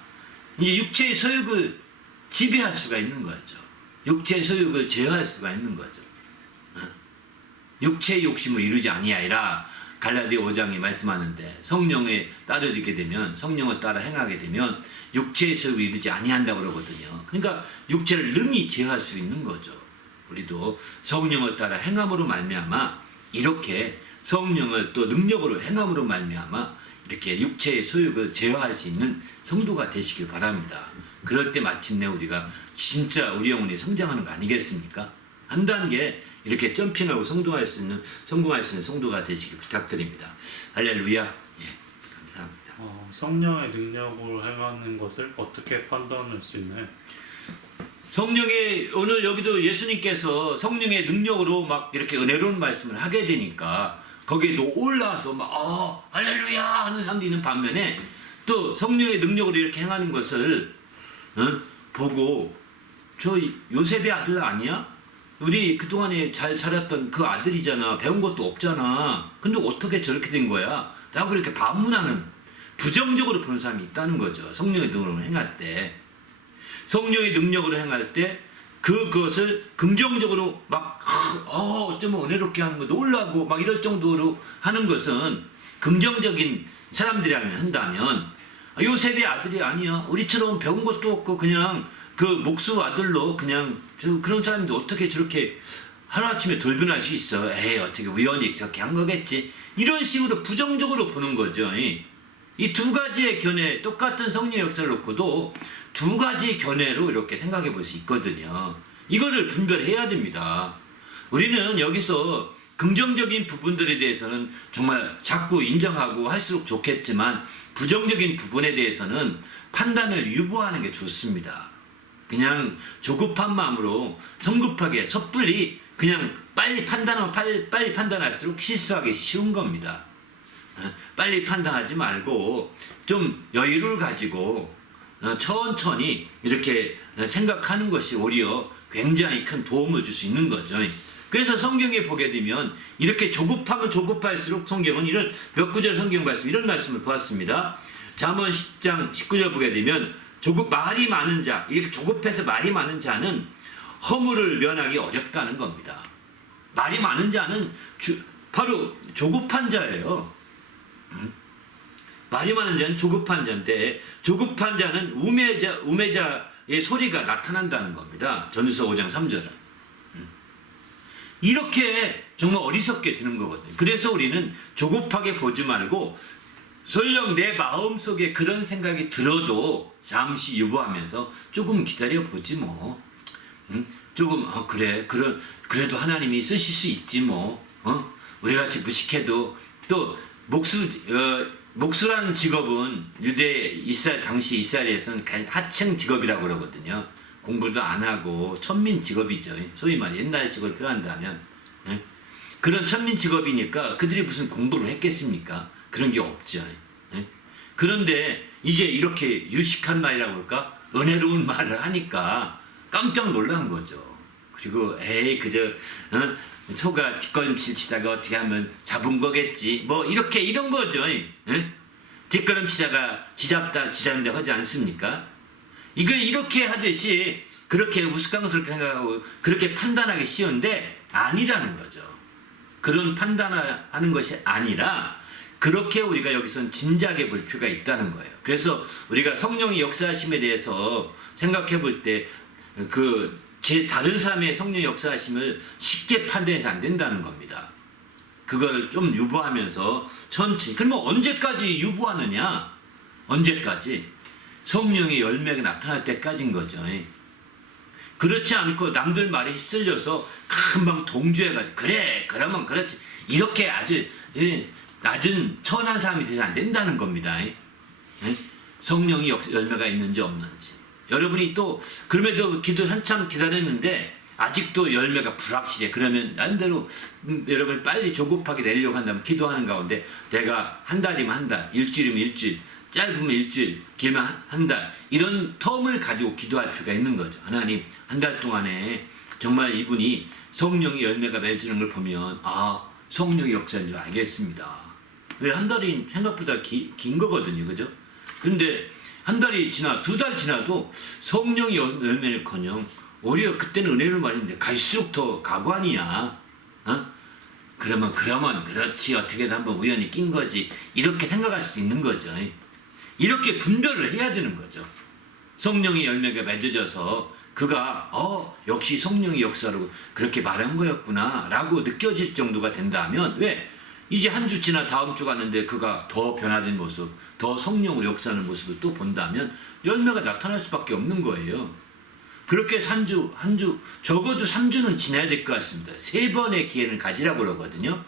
이제 육체의 소욕을 지배할 수가 있는 거죠. 육체의 소욕을 제어할 수가 있는 거죠. 육체의 욕심을 이루지 아니하리라 갈라디아 5장이 말씀하는데 성령에 따르게 되면 성령을 따라 행하게 되면 육체의 소욕을 이루지 아니한다고 그러거든요. 그러니까 육체를 능히 제어할 수 있는 거죠. 우리도 성령을 따라 행함으로 말미암아 이렇게 성령을 또 능력으로 행함으로 말미암아 이렇게 육체의 소욕을 제어할 수 있는 성도가 되시길 바랍니다. 그럴 때 마침내 우리가 진짜 우리 영혼이 성장하는 거 아니겠습니까? 한 단계 이렇게 점핑하고 성공할 수 있는 성도가 되시길 부탁드립니다. 할렐루야. 예, 감사합니다. 성령의 능력으로 행하는 것을 어떻게 판단할 수 있나요? 성령의 오늘 여기도 예수님께서 성령의 능력으로 막 이렇게 은혜로운 말씀을 하게 되니까 거기에 또 올라와서 막 할렐루야 하는 사람도 있는 반면에 또 성령의 능력으로 이렇게 행하는 것을 보고 저 요셉의 아들 아니야? 우리 그동안에 잘 자랐던 그 아들이잖아. 배운 것도 없잖아. 근데 어떻게 저렇게 된 거야? 라고 이렇게 반문하는 부정적으로 보는 사람이 있다는 거죠. 성령의 능력으로 행할 때. 성령의 능력으로 행할 때 그것을 긍정적으로 막 어쩌면 은혜롭게 하는 거 놀라고 막 이럴 정도로 하는 것은 긍정적인 사람들이라면 한다면 요셉의 아들이 아니야. 우리처럼 배운 것도 없고 그냥 그 목수 아들로 그냥 그런 사람인데 어떻게 저렇게 하루아침에 돌변할 수 있어. 에이 어떻게 우연히 그렇게 한 거겠지. 이런 식으로 부정적으로 보는 거죠. 이 두 가지의 견해 똑같은 성령 역사를 놓고도 두 가지 견해로 이렇게 생각해 볼 수 있거든요. 이거를 분별해야 됩니다. 우리는 여기서 긍정적인 부분들에 대해서는 정말 자꾸 인정하고 할수록 좋겠지만 부정적인 부분에 대해서는 판단을 유보하는 게 좋습니다. 그냥 조급한 마음으로 성급하게 섣불리 그냥 빨리 판단하면 빨리 판단할수록 실수하기 쉬운 겁니다. 빨리 판단하지 말고 좀 여유를 가지고 천천히 이렇게 생각하는 것이 오히려 굉장히 큰 도움을 줄 수 있는 거죠. 그래서 성경에 보게 되면 이렇게 조급하면 조급할수록 성경은 이런 몇 구절 성경 말씀 이런 말씀을 보았습니다. 잠언 10장 19절 보게 되면 말이 많은 자, 이렇게 조급해서 말이 많은 자는 허물을 면하기 어렵다는 겁니다. 말이 많은 자는 바로 조급한 자예요. 말이 많은 자는 조급한 자인데 조급한 자는 우매자의 소리가 나타난다는 겁니다. 전도서 5장 3절은. 이렇게 정말 어리석게 되는 거거든요. 그래서 우리는 조급하게 보지 말고 설령 내 마음속에 그런 생각이 들어도 잠시 유보하면서 조금 기다려보지 뭐. 조금 그래도 하나님이 쓰실 수 있지 뭐. 우리같이 무식해도 또 목수라는 직업은 당시 이스라엘에서는 하층 직업이라고 그러거든요. 공부도 안 하고 천민 직업이죠. 소위 말해 옛날 식으로 표현한다면 그런 천민 직업이니까 그들이 무슨 공부를 했겠습니까? 그런 게 없죠. 그런데 이제 이렇게 유식한 말이라고 그럴까? 은혜로운 말을 하니까 깜짝 놀란 거죠. 그리고 에이 그저 소가 뒷걸음질 치다가 어떻게 하면 잡은 거겠지. 뭐 이렇게 이런 거죠. 뒷걸음치다가 지잡는데 하지 않습니까? 이거 이렇게 하듯이 그렇게 우스꽝스럽게 생각하고 그렇게 판단하기 쉬운데 아니라는 거죠. 그런 판단하는 것이 아니라 그렇게 우리가 여기선 진지하게 볼 필요가 있다는 거예요. 그래서 우리가 성령의 역사하심에 대해서 생각해 볼 때 다른 사람의 성령의 역사하심을 쉽게 판단해서 안 된다는 겁니다. 그걸 좀 유보하면서 천천히. 그러면 언제까지 유보하느냐? 언제까지? 성령의 열매가 나타날 때까지인 거죠. 그렇지 않고 남들 말에 휩쓸려서 금방 동조해가지고 그래 그러면 그렇지 이렇게 아주 낮은 천한 사람이 되지 안 된다는 겁니다. 성령이 열매가 있는지 없는지. 여러분이 또 그럼에도 기도 한참 기다렸는데 아직도 열매가 불확실해. 그러면 나름대로 여러분이 빨리 조급하게 내려고 한다면 기도하는 가운데 내가 한 달이면 한 달, 일주일이면 일주일, 짧으면 일주일, 길면 한 달 이런 텀을 가지고 기도할 필요가 있는 거죠. 하나님 한 달 동안에 정말 이분이 성령의 열매가 맺어지는 걸 보면 성령의 역사인 줄 알겠습니다. 왜 한 달이 생각보다 긴 거거든요. 그죠? 근데 한 달이 지나 두 달 지나도 성령의 열매는커녕 오히려 그때는 은혜를 받는데 갈수록 더 가고 아니냐. 그러면 그렇지 어떻게든 한번 우연히 낀 거지 이렇게 생각할 수 있는 거죠. 이렇게 분별을 해야 되는 거죠. 성령의 열매가 맺어져서 그가 역시 성령의 역사로 그렇게 말한 거였구나 라고 느껴질 정도가 된다면 왜? 이제 한 주 지나 다음 주 갔는데 그가 더 변화된 모습, 더 성령으로 역사하는 모습을 또 본다면 열매가 나타날 수밖에 없는 거예요. 그렇게 한 주, 적어도 3주는 지나야 될 것 같습니다. 3번의 기회를 가지라고 그러거든요.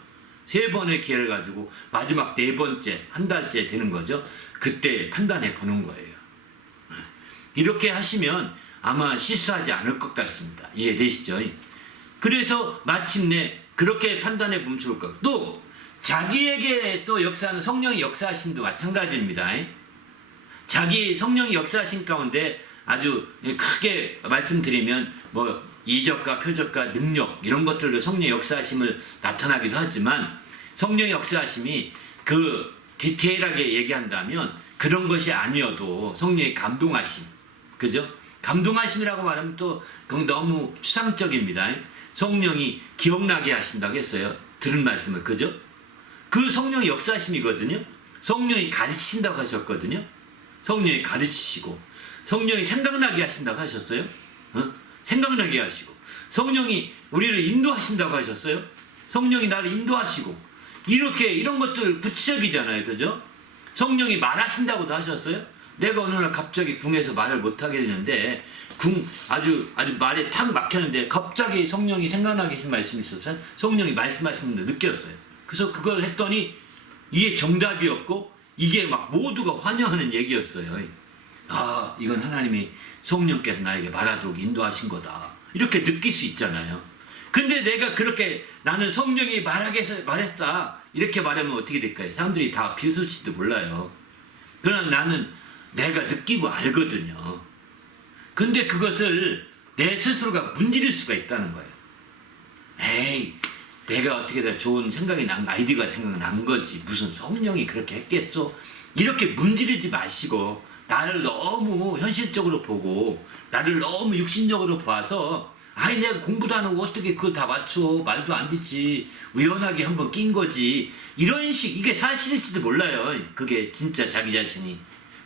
3번의 기회를 가지고 마지막 4번째, 한 달째 되는 거죠. 그때 판단해 보는 거예요. 이렇게 하시면 아마 실수하지 않을 것 같습니다. 이해되시죠? 그래서 마침내 그렇게 판단해 보면 좋을 것 같고 또 자기에게 또 역사하는 성령의 역사하심도 마찬가지입니다. 자기 성령의 역사하심 가운데 아주 크게 말씀드리면 뭐 이적과 표적과 능력 이런 것들로 성령의 역사하심을 나타나기도 하지만 성령의 역사하심이 그 디테일하게 얘기한다면 그런 것이 아니어도 성령의 감동하심, 그죠? 감동하심이라고 말하면 또 그건 너무 추상적입니다. 성령이 기억나게 하신다고 했어요. 들은 말씀을, 그죠? 그 성령의 역사하심이거든요. 성령이 가르치신다고 하셨거든요. 성령이 가르치시고 성령이 생각나게 하신다고 하셨어요. 생각나게 하시고 성령이 우리를 인도하신다고 하셨어요. 성령이 나를 인도하시고 이렇게 이런 것들 구체적이잖아요. 그죠? 성령이 말하신다고도 하셨어요. 내가 어느 날 갑자기 궁에서 말을 못하게 되는데 아주 말에 탁 막혔는데 갑자기 성령이 생각나게 하신 말씀이 있어서 성령이 말씀하시는 걸 느꼈어요. 그래서 그걸 했더니 이게 정답이었고 이게 막 모두가 환영하는 얘기였어요. 이건 하나님이 성령께서 나에게 말하도록 인도하신 거다. 이렇게 느낄 수 있잖아요. 근데 내가 그렇게 나는 성령이 말하게 해서 말했다. 이렇게 말하면 어떻게 될까요? 사람들이 다 비웃을지도 몰라요. 그러나 나는 내가 느끼고 알거든요. 근데 그것을 내 스스로가 문지를 수가 있다는 거예요. 에이, 내가 어떻게 다 좋은 생각이 아이디어가 생각난 거지. 무슨 성령이 그렇게 했겠어? 이렇게 문지르지 마시고 나를 너무 현실적으로 보고 나를 너무 육신적으로 봐서 내가 공부도 안 하고 어떻게 그거 다 맞춰. 말도 안 듣지. 우연하게 한번 낀 거지. 이런 이게 사실일지도 몰라요. 그게 진짜 자기 자신이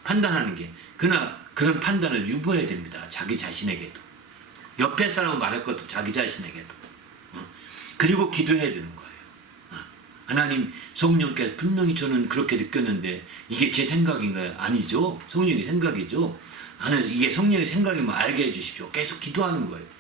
판단하는 게. 그러나 그런 판단을 유보해야 됩니다. 자기 자신에게도. 옆에 사람은 말할 것도 자기 자신에게도. 그리고 기도해야 되는 거예요. 하나님, 성령께서 분명히 저는 그렇게 느꼈는데 이게 제 생각인가요? 아니죠. 성령의 생각이죠. 하나님, 이게 성령의 생각이면 알게 해주십시오. 계속 기도하는 거예요.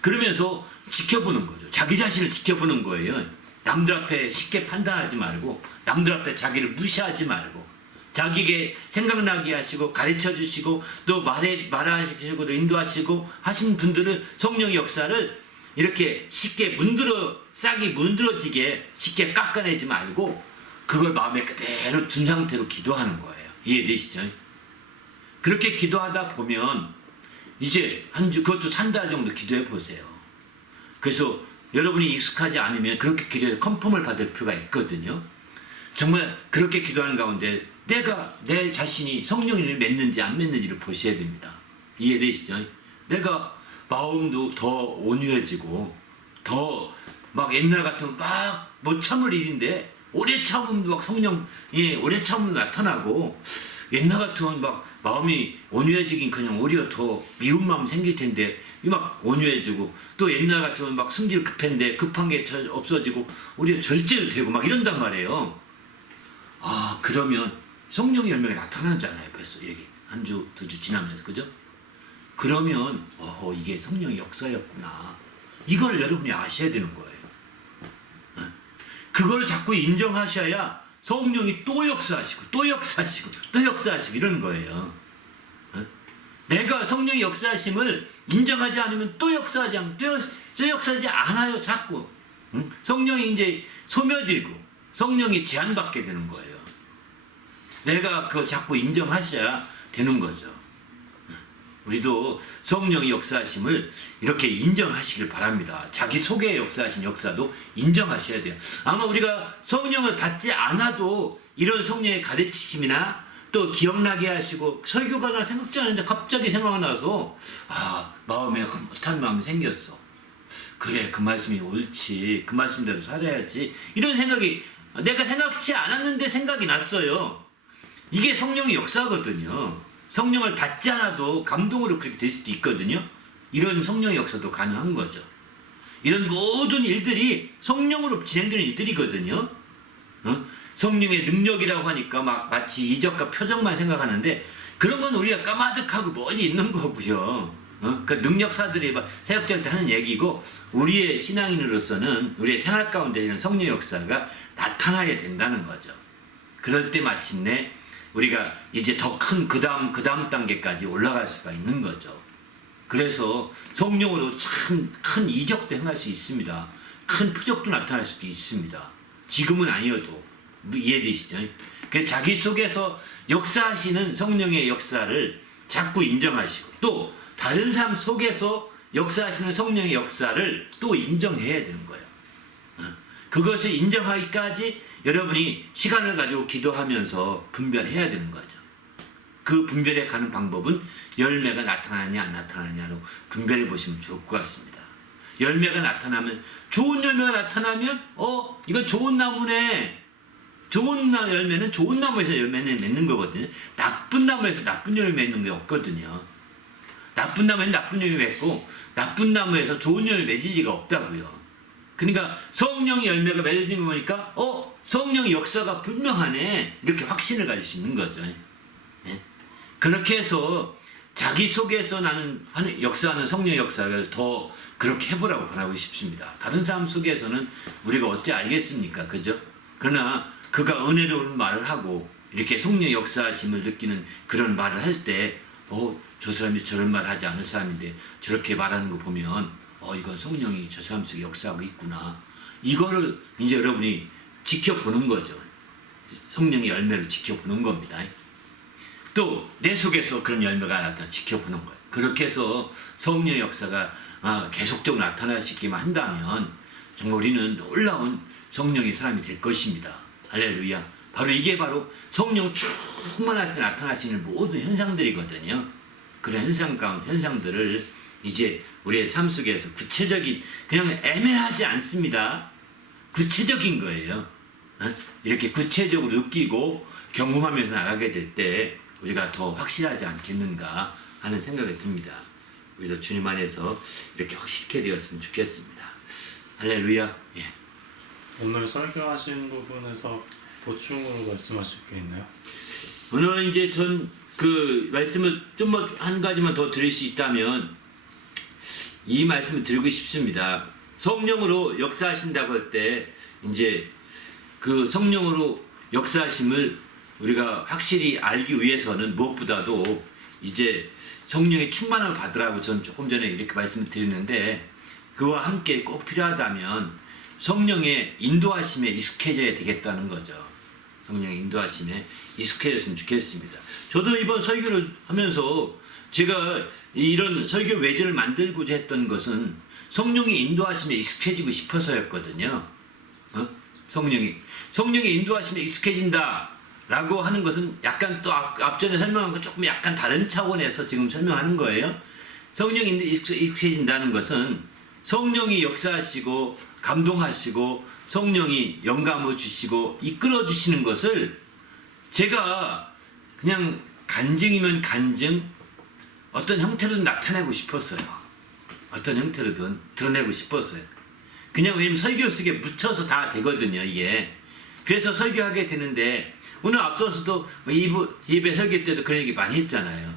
그러면서 지켜보는 거죠. 자기 자신을 지켜보는 거예요. 남들 앞에 쉽게 판단하지 말고 남들 앞에 자기를 무시하지 말고 자기에게 생각나게 하시고 가르쳐 주시고 또 말하시고 인도하시고 하신 분들은 성령의 역사를 이렇게 쉽게 싹이 문드러지게 쉽게 깎아내지 말고 그걸 마음에 그대로 둔 상태로 기도하는 거예요. 이해되시죠? 그렇게 기도하다 보면 이제 그것도 3달 정도 기도해 보세요. 그래서 여러분이 익숙하지 않으면 그렇게 기도해서 컨펌을 받을 필요가 있거든요. 정말 그렇게 기도하는 가운데 내가 내 자신이 성령을 맺는지 안 맺는지를 보셔야 됩니다. 이해되시죠? 내가 마음도 더 온유해지고 더 막 옛날 같으면 막 못 참을 일인데 오래 참으면 막 성령이 오래 참으면 나타나고 옛날 같으면 막 마음이 온유해지긴 그냥 오히려 더 미운 마음 생길 텐데 막 온유해지고 또 옛날 같으면 막 성질 급한데 급한 게 없어지고 오히려 절제도 되고 막 이런단 말이에요. 아 그러면 성령의 열매가 나타나잖아요. 벌써 이렇게 한 주, 두 주 지나면서 그죠? 그러면 이게 성령의 역사였구나. 이걸 여러분이 아셔야 되는 거예요. 그걸 자꾸 인정하셔야 성령이 또 역사하시고 또 역사하시고 또 역사하시고 이러는 거예요. 내가 성령의 역사하심을 인정하지 않으면 또 역사하지 않고 또 역사하지 않아요. 자꾸 성령이 이제 소멸되고 성령이 제한받게 되는 거예요. 내가 그걸 자꾸 인정하셔야 되는 거죠. 우리도 성령의 역사하심을 이렇게 인정하시길 바랍니다. 자기 속에 역사하신 역사도 인정하셔야 돼요. 아마 우리가 성령을 받지 않아도 이런 성령의 가르치심이나 또 기억나게 하시고 설교가나 생각지 않는데 갑자기 생각나서 마음에 흐뭇한 마음이 생겼어. 그래 그 말씀이 옳지. 그 말씀대로 살아야지. 이런 생각이 내가 생각지 않았는데 생각이 났어요. 이게 성령의 역사거든요. 성령을 받지 않아도 감동으로 그렇게 될 수도 있거든요. 이런 성령의 역사도 가능한 거죠. 이런 모든 일들이 성령으로 진행되는 일들이거든요. 성령의 능력이라고 하니까 막 마치 이적과 표적만 생각하는데 그런 건 우리가 까마득하고 멀리 있는 거고요. 그 능력사들이 사역자한테 하는 얘기고 우리의 신앙인으로서는 우리의 생활 가운데 있는 성령 역사가 나타나야 된다는 거죠. 그럴 때 마침내 우리가 이제 더 큰 그 다음 단계까지 올라갈 수가 있는 거죠. 그래서 성령으로 참 큰 이적도 행할 수 있습니다. 큰 표적도 나타날 수도 있습니다. 지금은 아니어도 이해되시죠? 자기 속에서 역사하시는 성령의 역사를 자꾸 인정하시고 또 다른 사람 속에서 역사하시는 성령의 역사를 또 인정해야 되는 거예요. 그것을 인정하기까지 여러분이 시간을 가지고 기도하면서 분별해야 되는 거죠. 그 분별해 가는 방법은 열매가 나타나냐 안 나타나냐로 분별해 보시면 좋을 것 같습니다. 열매가 나타나면 좋은 열매가 나타나면 이건 좋은 나무네. 좋은 열매는 좋은 나무에서 열매는 맺는 거거든요. 나쁜 나무에서 나쁜 열매 맺는 게 없거든요. 나쁜 나무에는 나쁜 열매 맺고 나쁜 나무에서 좋은 열매 맺을 리가 없다고요. 그러니까 성령의 열매가 맺어지면 보니까 성령의 역사가 분명하네. 이렇게 확신을 가질 수 있는 거죠. 네? 그렇게 해서 자기 속에서 나는 역사하는 성령의 역사를 더 그렇게 해보라고 권하고 싶습니다. 다른 사람 속에서는 우리가 어찌 알겠습니까? 그죠? 그러나 그가 은혜로운 말을 하고 이렇게 성령의 역사하심을 느끼는 그런 말을 할 때 저 사람이 저런 말 하지 않을 사람인데 저렇게 말하는 거 보면 이건 성령이 저 사람 속에 역사하고 있구나. 이거를 이제 여러분이 지켜보는 거죠. 성령의 열매를 지켜보는 겁니다. 또 내 속에서 그런 열매가 나타나 지켜보는 거예요. 그렇게 해서 성령의 역사가 계속적으로 나타날 수 있게만 한다면 정말 우리는 놀라운 성령의 사람이 될 것입니다. 할렐루야. 이게 바로 성령 충만할 때 나타나시는 모든 현상들이거든요. 그런 현상들을 이제 우리의 삶 속에서 구체적인 그냥 애매하지 않습니다. 구체적인 거예요. 이렇게 구체적으로 느끼고 경험하면서 나가게 될 때 우리가 더 확실하지 않겠는가 하는 생각이 듭니다. 우리도 주님 안에서 이렇게 확실하게 되었으면 좋겠습니다. 할렐루야. 예. 오늘 설교하신 부분에서 보충으로 말씀하실 게 있나요? 오늘 이제 전 그 말씀을 좀 한 가지만 더 드릴 수 있다면 이 말씀을 드리고 싶습니다. 성령으로 역사하신다고 할 때 이제 그 성령으로 역사하심을 우리가 확실히 알기 위해서는 무엇보다도 이제 성령의 충만함을 받으라고 저는 조금 전에 이렇게 말씀을 드리는데 그와 함께 꼭 필요하다면 성령의 인도하심에 익숙해져야 되겠다는 거죠. 성령의 인도하심에 익숙해졌으면 좋겠습니다. 저도 이번 설교를 하면서 제가 이런 설교 외전을 만들고자 했던 것은 성령이 인도하심에 익숙해지고 싶어서였거든요. 성령이 인도하심에 익숙해진다라고 하는 것은 약간 또 앞전에 설명한 거 조금 약간 다른 차원에서 지금 설명하는 거예요. 성령이 익숙해진다는 것은 성령이 역사하시고 감동하시고 성령이 영감을 주시고 이끌어 주시는 것을 제가 그냥 간증이면 간증, 어떤 형태로든 나타내고 싶었어요. 어떤 형태로든 드러내고 싶었어요. 그냥 왜냐면 설교 속에 묻혀서 다 되거든요, 이게. 그래서 설교하게 되는데, 오늘 앞서서도 예배 설교 때도 그런 얘기 많이 했잖아요.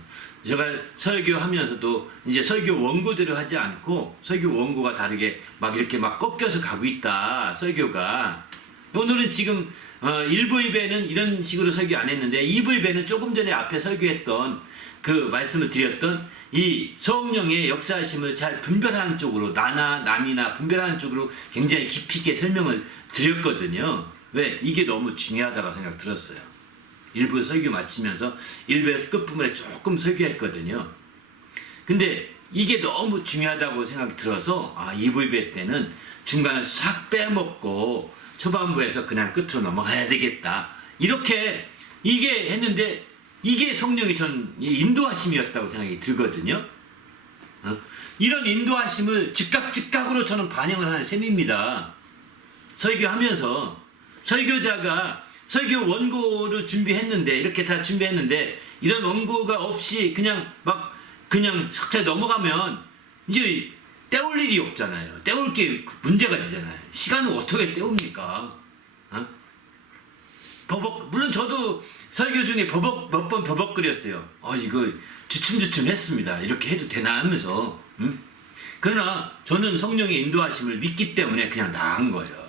제가 설교하면서도 이제 설교 원고대로 하지 않고 설교 원고가 다르게 막 이렇게 막 꺾여서 가고 있다, 설교가. 오늘은 지금 1부 예배는 이런 식으로 설교 안 했는데 2부 예배는 조금 전에 앞에 설교했던 그 말씀을 드렸던 이 성령의 역사하심을 잘 분별하는 쪽으로, 나나 남이나 분별하는 쪽으로 굉장히 깊이 있게 설명을 드렸거든요. 왜? 이게 너무 중요하다고 생각 들었어요. 1부 설교 마치면서 1부 끝부분에 조금 설교했거든요. 근데 이게 너무 중요하다고 생각이 들어서 2부 예배 때는 중간에 싹 빼먹고 초반부에서 그냥 끝으로 넘어가야 되겠다, 이렇게 이게 했는데, 이게 성령의 전 인도하심이었다고 생각이 들거든요. 이런 인도하심을 즉각으로 저는 반영을 하는 셈입니다. 설교하면서 설교자가 설교 원고를 준비했는데, 이렇게 다 준비했는데 이런 원고가 없이 그냥 삭제 넘어가면 이제 때울 일이 없잖아요. 때울 게 문제가 되잖아요. 시간을 어떻게 때웁니까? 물론 저도 설교 중에 몇 번 버벅거렸어요. 이거 주춤주춤 했습니다. 이렇게 해도 되나 하면서. 그러나 저는 성령의 인도하심을 믿기 때문에 그냥 나간 거예요.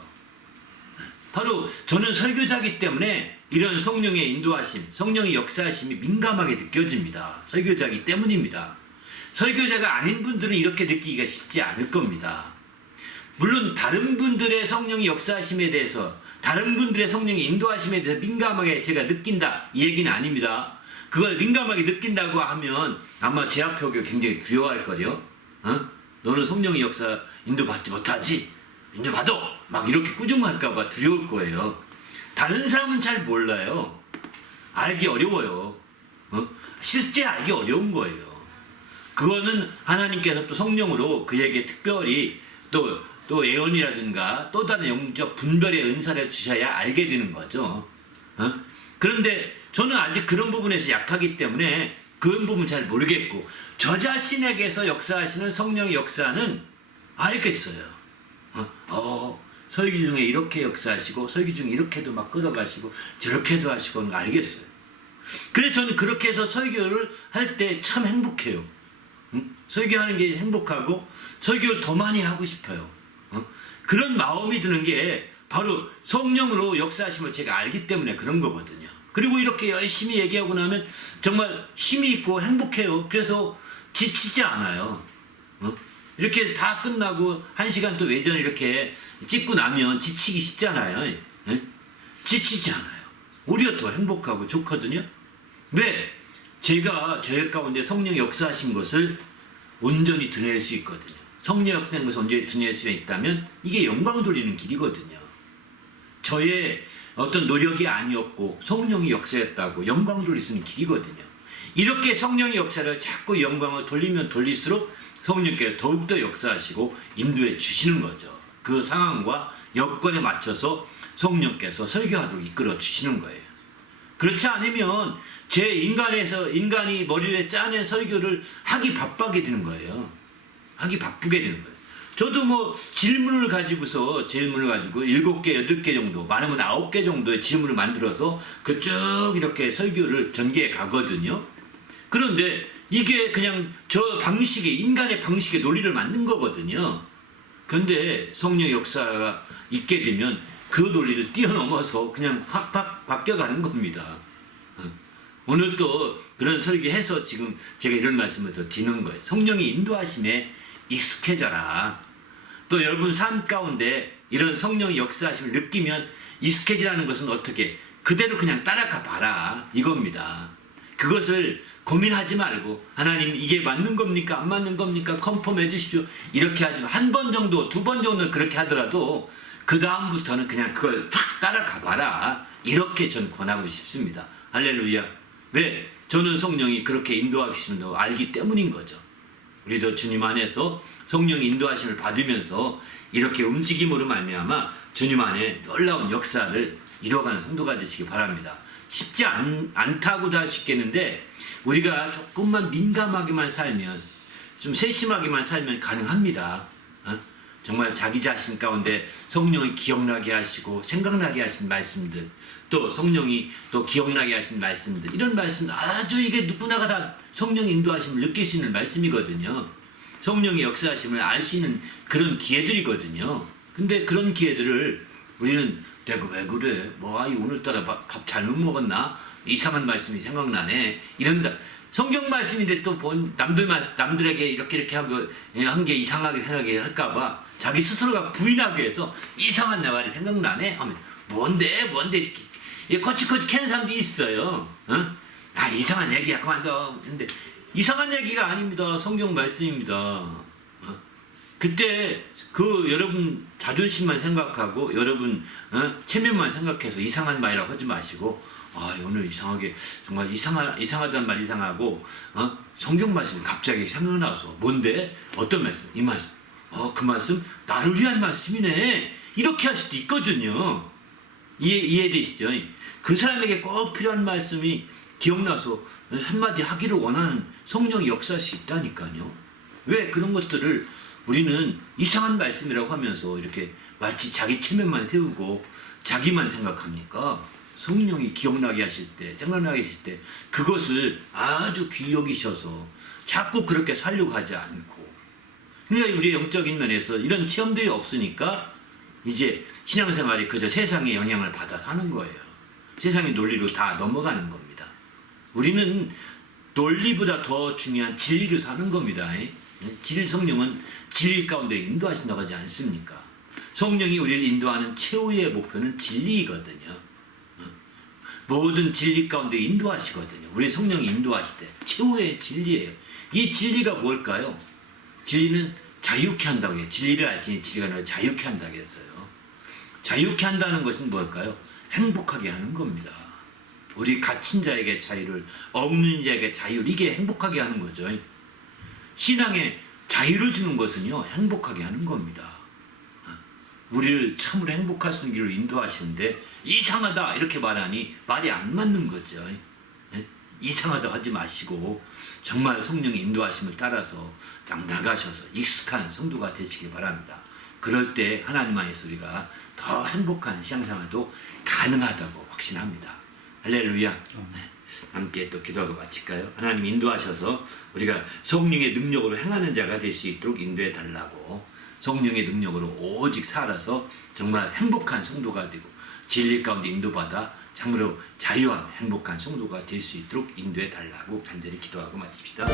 바로 저는 설교자이기 때문에 이런 성령의 인도하심, 성령의 역사하심이 민감하게 느껴집니다. 설교자이기 때문입니다. 설교자가 아닌 분들은 이렇게 느끼기가 쉽지 않을 겁니다. 물론 다른 분들의 성령의 역사하심에 대해서, 다른 분들의 성령의 인도하심에 대해서 민감하게 제가 느낀다, 이 얘기는 아닙니다. 그걸 민감하게 느낀다고 하면 아마 제 앞에 오기 굉장히 두려워할 거요. 너는 성령의 역사 인도받지 못하지? 인도받아! 막 이렇게 꾸중할까봐 두려울 거예요. 다른 사람은 잘 몰라요. 알기 어려워요. 실제 알기 어려운 거예요. 그거는 하나님께서 또 성령으로 그에게 특별히 또 예언이라든가 또 다른 영적 분별의 은사를 주셔야 알게 되는 거죠. 그런데 저는 아직 그런 부분에서 약하기 때문에 그런 부분 잘 모르겠고, 저 자신에게서 역사하시는 성령의 역사는 알겠어요. 설교 중에 이렇게 역사하시고 설교 중에 이렇게도 막 끌어가시고 저렇게도 하시고 알겠어요. 그래서 저는 그렇게 해서 설교를 할 때 참 행복해요. 설교하는 게 행복하고 설교를 더 많이 하고 싶어요. 그런 마음이 드는 게 바로 성령으로 역사하심을 제가 알기 때문에 그런 거거든요. 그리고 이렇게 열심히 얘기하고 나면 정말 힘이 있고 행복해요. 그래서 지치지 않아요. 이렇게 다 끝나고 1시간 또 외전 이렇게 찍고 나면 지치기 쉽잖아요. 지치지 않아요. 오히려 더 행복하고 좋거든요. 왜? 제가 저희 가운데 성령 역사하신 것을 온전히 드러낼 수 있거든요. 성령 역사하신 것을 온전히 드러낼 수 있다면 이게 영광 돌리는 길이거든요. 저의 어떤 노력이 아니었고 성령이 역사했다고 영광 돌릴 수 있는 길이거든요. 이렇게 성령의 역사를 자꾸 영광을 돌리면 돌릴수록 성령께서 더욱더 역사하시고 인도해 주시는 거죠. 그 상황과 여건에 맞춰서 성령께서 설교하도록 이끌어 주시는 거예요. 그렇지 않으면 제 인간이 머리에 짜낸 설교를 하기 바쁘게 되는 거예요. 하기 바쁘게 되는 거예요. 저도 질문을 가지고 7개, 8개 정도, 많으면 9개 정도의 질문을 만들어서 그 쭉 이렇게 설교를 전개해 가거든요. 그런데 이게 그냥 저 방식의, 인간의 방식의 논리를 만든 거거든요. 그런데 성령 역사가 있게 되면 그 논리를 뛰어넘어서 그냥 확 바뀌어가는 겁니다. 오늘 또 그런 설교해서 지금 제가 이런 말씀을 더 드리는 거예요. 성령의 인도하심에 익숙해져라. 또 여러분 삶 가운데 이런 성령의 역사하심을 느끼면 익숙해지라는 것은 어떻게? 그대로 그냥 따라가 봐라, 이겁니다. 그것을 고민하지 말고 하나님 이게 맞는 겁니까 안 맞는 겁니까 컨펌해 주십시오 이렇게 하지 한 번 정도 2번 정도는 그렇게 하더라도 그 다음부터는 그냥 그걸 탁 따라가 봐라 이렇게 저는 권하고 싶습니다. 할렐루야. 왜? 저는 성령이 그렇게 인도하시는 걸 알기 때문인 거죠. 우리도 주님 안에서 성령의 인도하심을 받으면서 이렇게 움직임으로 말미암아 주님 안에 놀라운 역사를 이뤄가는 성도가 되시기 바랍니다. 쉽지 않다고도 할 수 있겠는데 우리가 조금만 민감하게만 살면 좀 세심하게만 살면 가능합니다. 정말 자기 자신 가운데 성령이 기억나게 하시고 생각나게 하신 말씀들 또 성령이 또 기억나게 하신 말씀들 이런 말씀 아주 이게 누구나가 다 성령의 인도하심을 느낄 수 있는 말씀이거든요. 성령의 역사하심을 알 수 있는 그런 기회들이거든요. 근데 그런 기회들을 우리는 내가 왜 그래? 오늘따라 밥 잘못 먹었나? 이상한 말씀이 생각나네. 이런다. 성경 말씀인데 또 남들에게 이렇게 한 게 이상하게 생각이 할까봐 자기 스스로가 부인하기 위해서 이상한 내 말이 생각나네? 하면 뭔데? 거치거치 캐는 사람도 있어요. 이상한 얘기야. 그만둬. 근데 이상한 얘기가 아닙니다. 성경 말씀입니다. 그때 여러분 자존심만 생각하고 여러분 체면만 생각해서 이상한 말이라고 하지 마시고 오늘 이상하게 정말 이상하다는 말 이상하고 성경 말씀이 갑자기 생각나서 뭔데? 어떤 말씀? 이 말씀. 그 말씀 나를 위한 말씀이네. 이렇게 할 수도 있거든요. 이해되시죠? 그 사람에게 꼭 필요한 말씀이 기억나서 한마디 하기를 원하는 성령의 역사할 수 있다니까요. 왜 그런 것들을 우리는 이상한 말씀이라고 하면서 이렇게 마치 자기 체면만 세우고 자기만 생각합니까? 성령이 기억나게 하실 때, 생각나게 하실 때 그것을 아주 귀히 여기셔서 자꾸 그렇게 살려고 하지 않고 그러니까 우리의 영적인 면에서 이런 체험들이 없으니까 이제 신앙생활이 그저 세상의 영향을 받아 하는 거예요. 세상의 논리로 다 넘어가는 겁니다. 우리는 논리보다 더 중요한 진리로 사는 겁니다. 성령은 진리 가운데 인도하신다고 하지 않습니까? 성령이 우리를 인도하는 최후의 목표는 진리이거든요. 모든 진리 가운데 인도하시거든요. 우리 성령이 인도하실 때 최후의 진리예요. 이 진리가 뭘까요? 진리는 자유케 한다고 해요. 진리를 알지니 진리가 너를 자유케 한다고 했어요. 자유케 한다는 것은 뭘까요? 행복하게 하는 겁니다. 우리 갇힌 자에게 자유를, 없는 자에게 자유를, 이게 행복하게 하는 거죠. 신앙에 자유를 주는 것은요, 행복하게 하는 겁니다. 우리를 참으로 행복할 수 있는 길로 인도하시는데 이상하다 이렇게 말하니 말이 안 맞는 거죠. 이상하다 하지 마시고 정말 성령의 인도하심을 따라서 딱 나가셔서 익숙한 성도가 되시기 바랍니다. 그럴 때 하나님 안에서 우리가 더 행복한 신앙생활도 가능하다고 확신합니다. 할렐루야. 함께 또 기도하고 마칠까요? 하나님 인도하셔서 우리가 성령의 능력으로 행하는 자가 될 수 있도록 인도해 달라고, 성령의 능력으로 오직 살아서 정말 행복한 성도가 되고 진리 가운데 인도받아 참으로 자유한 행복한 성도가 될 수 있도록 인도해 달라고 간절히 기도하고 마칩시다.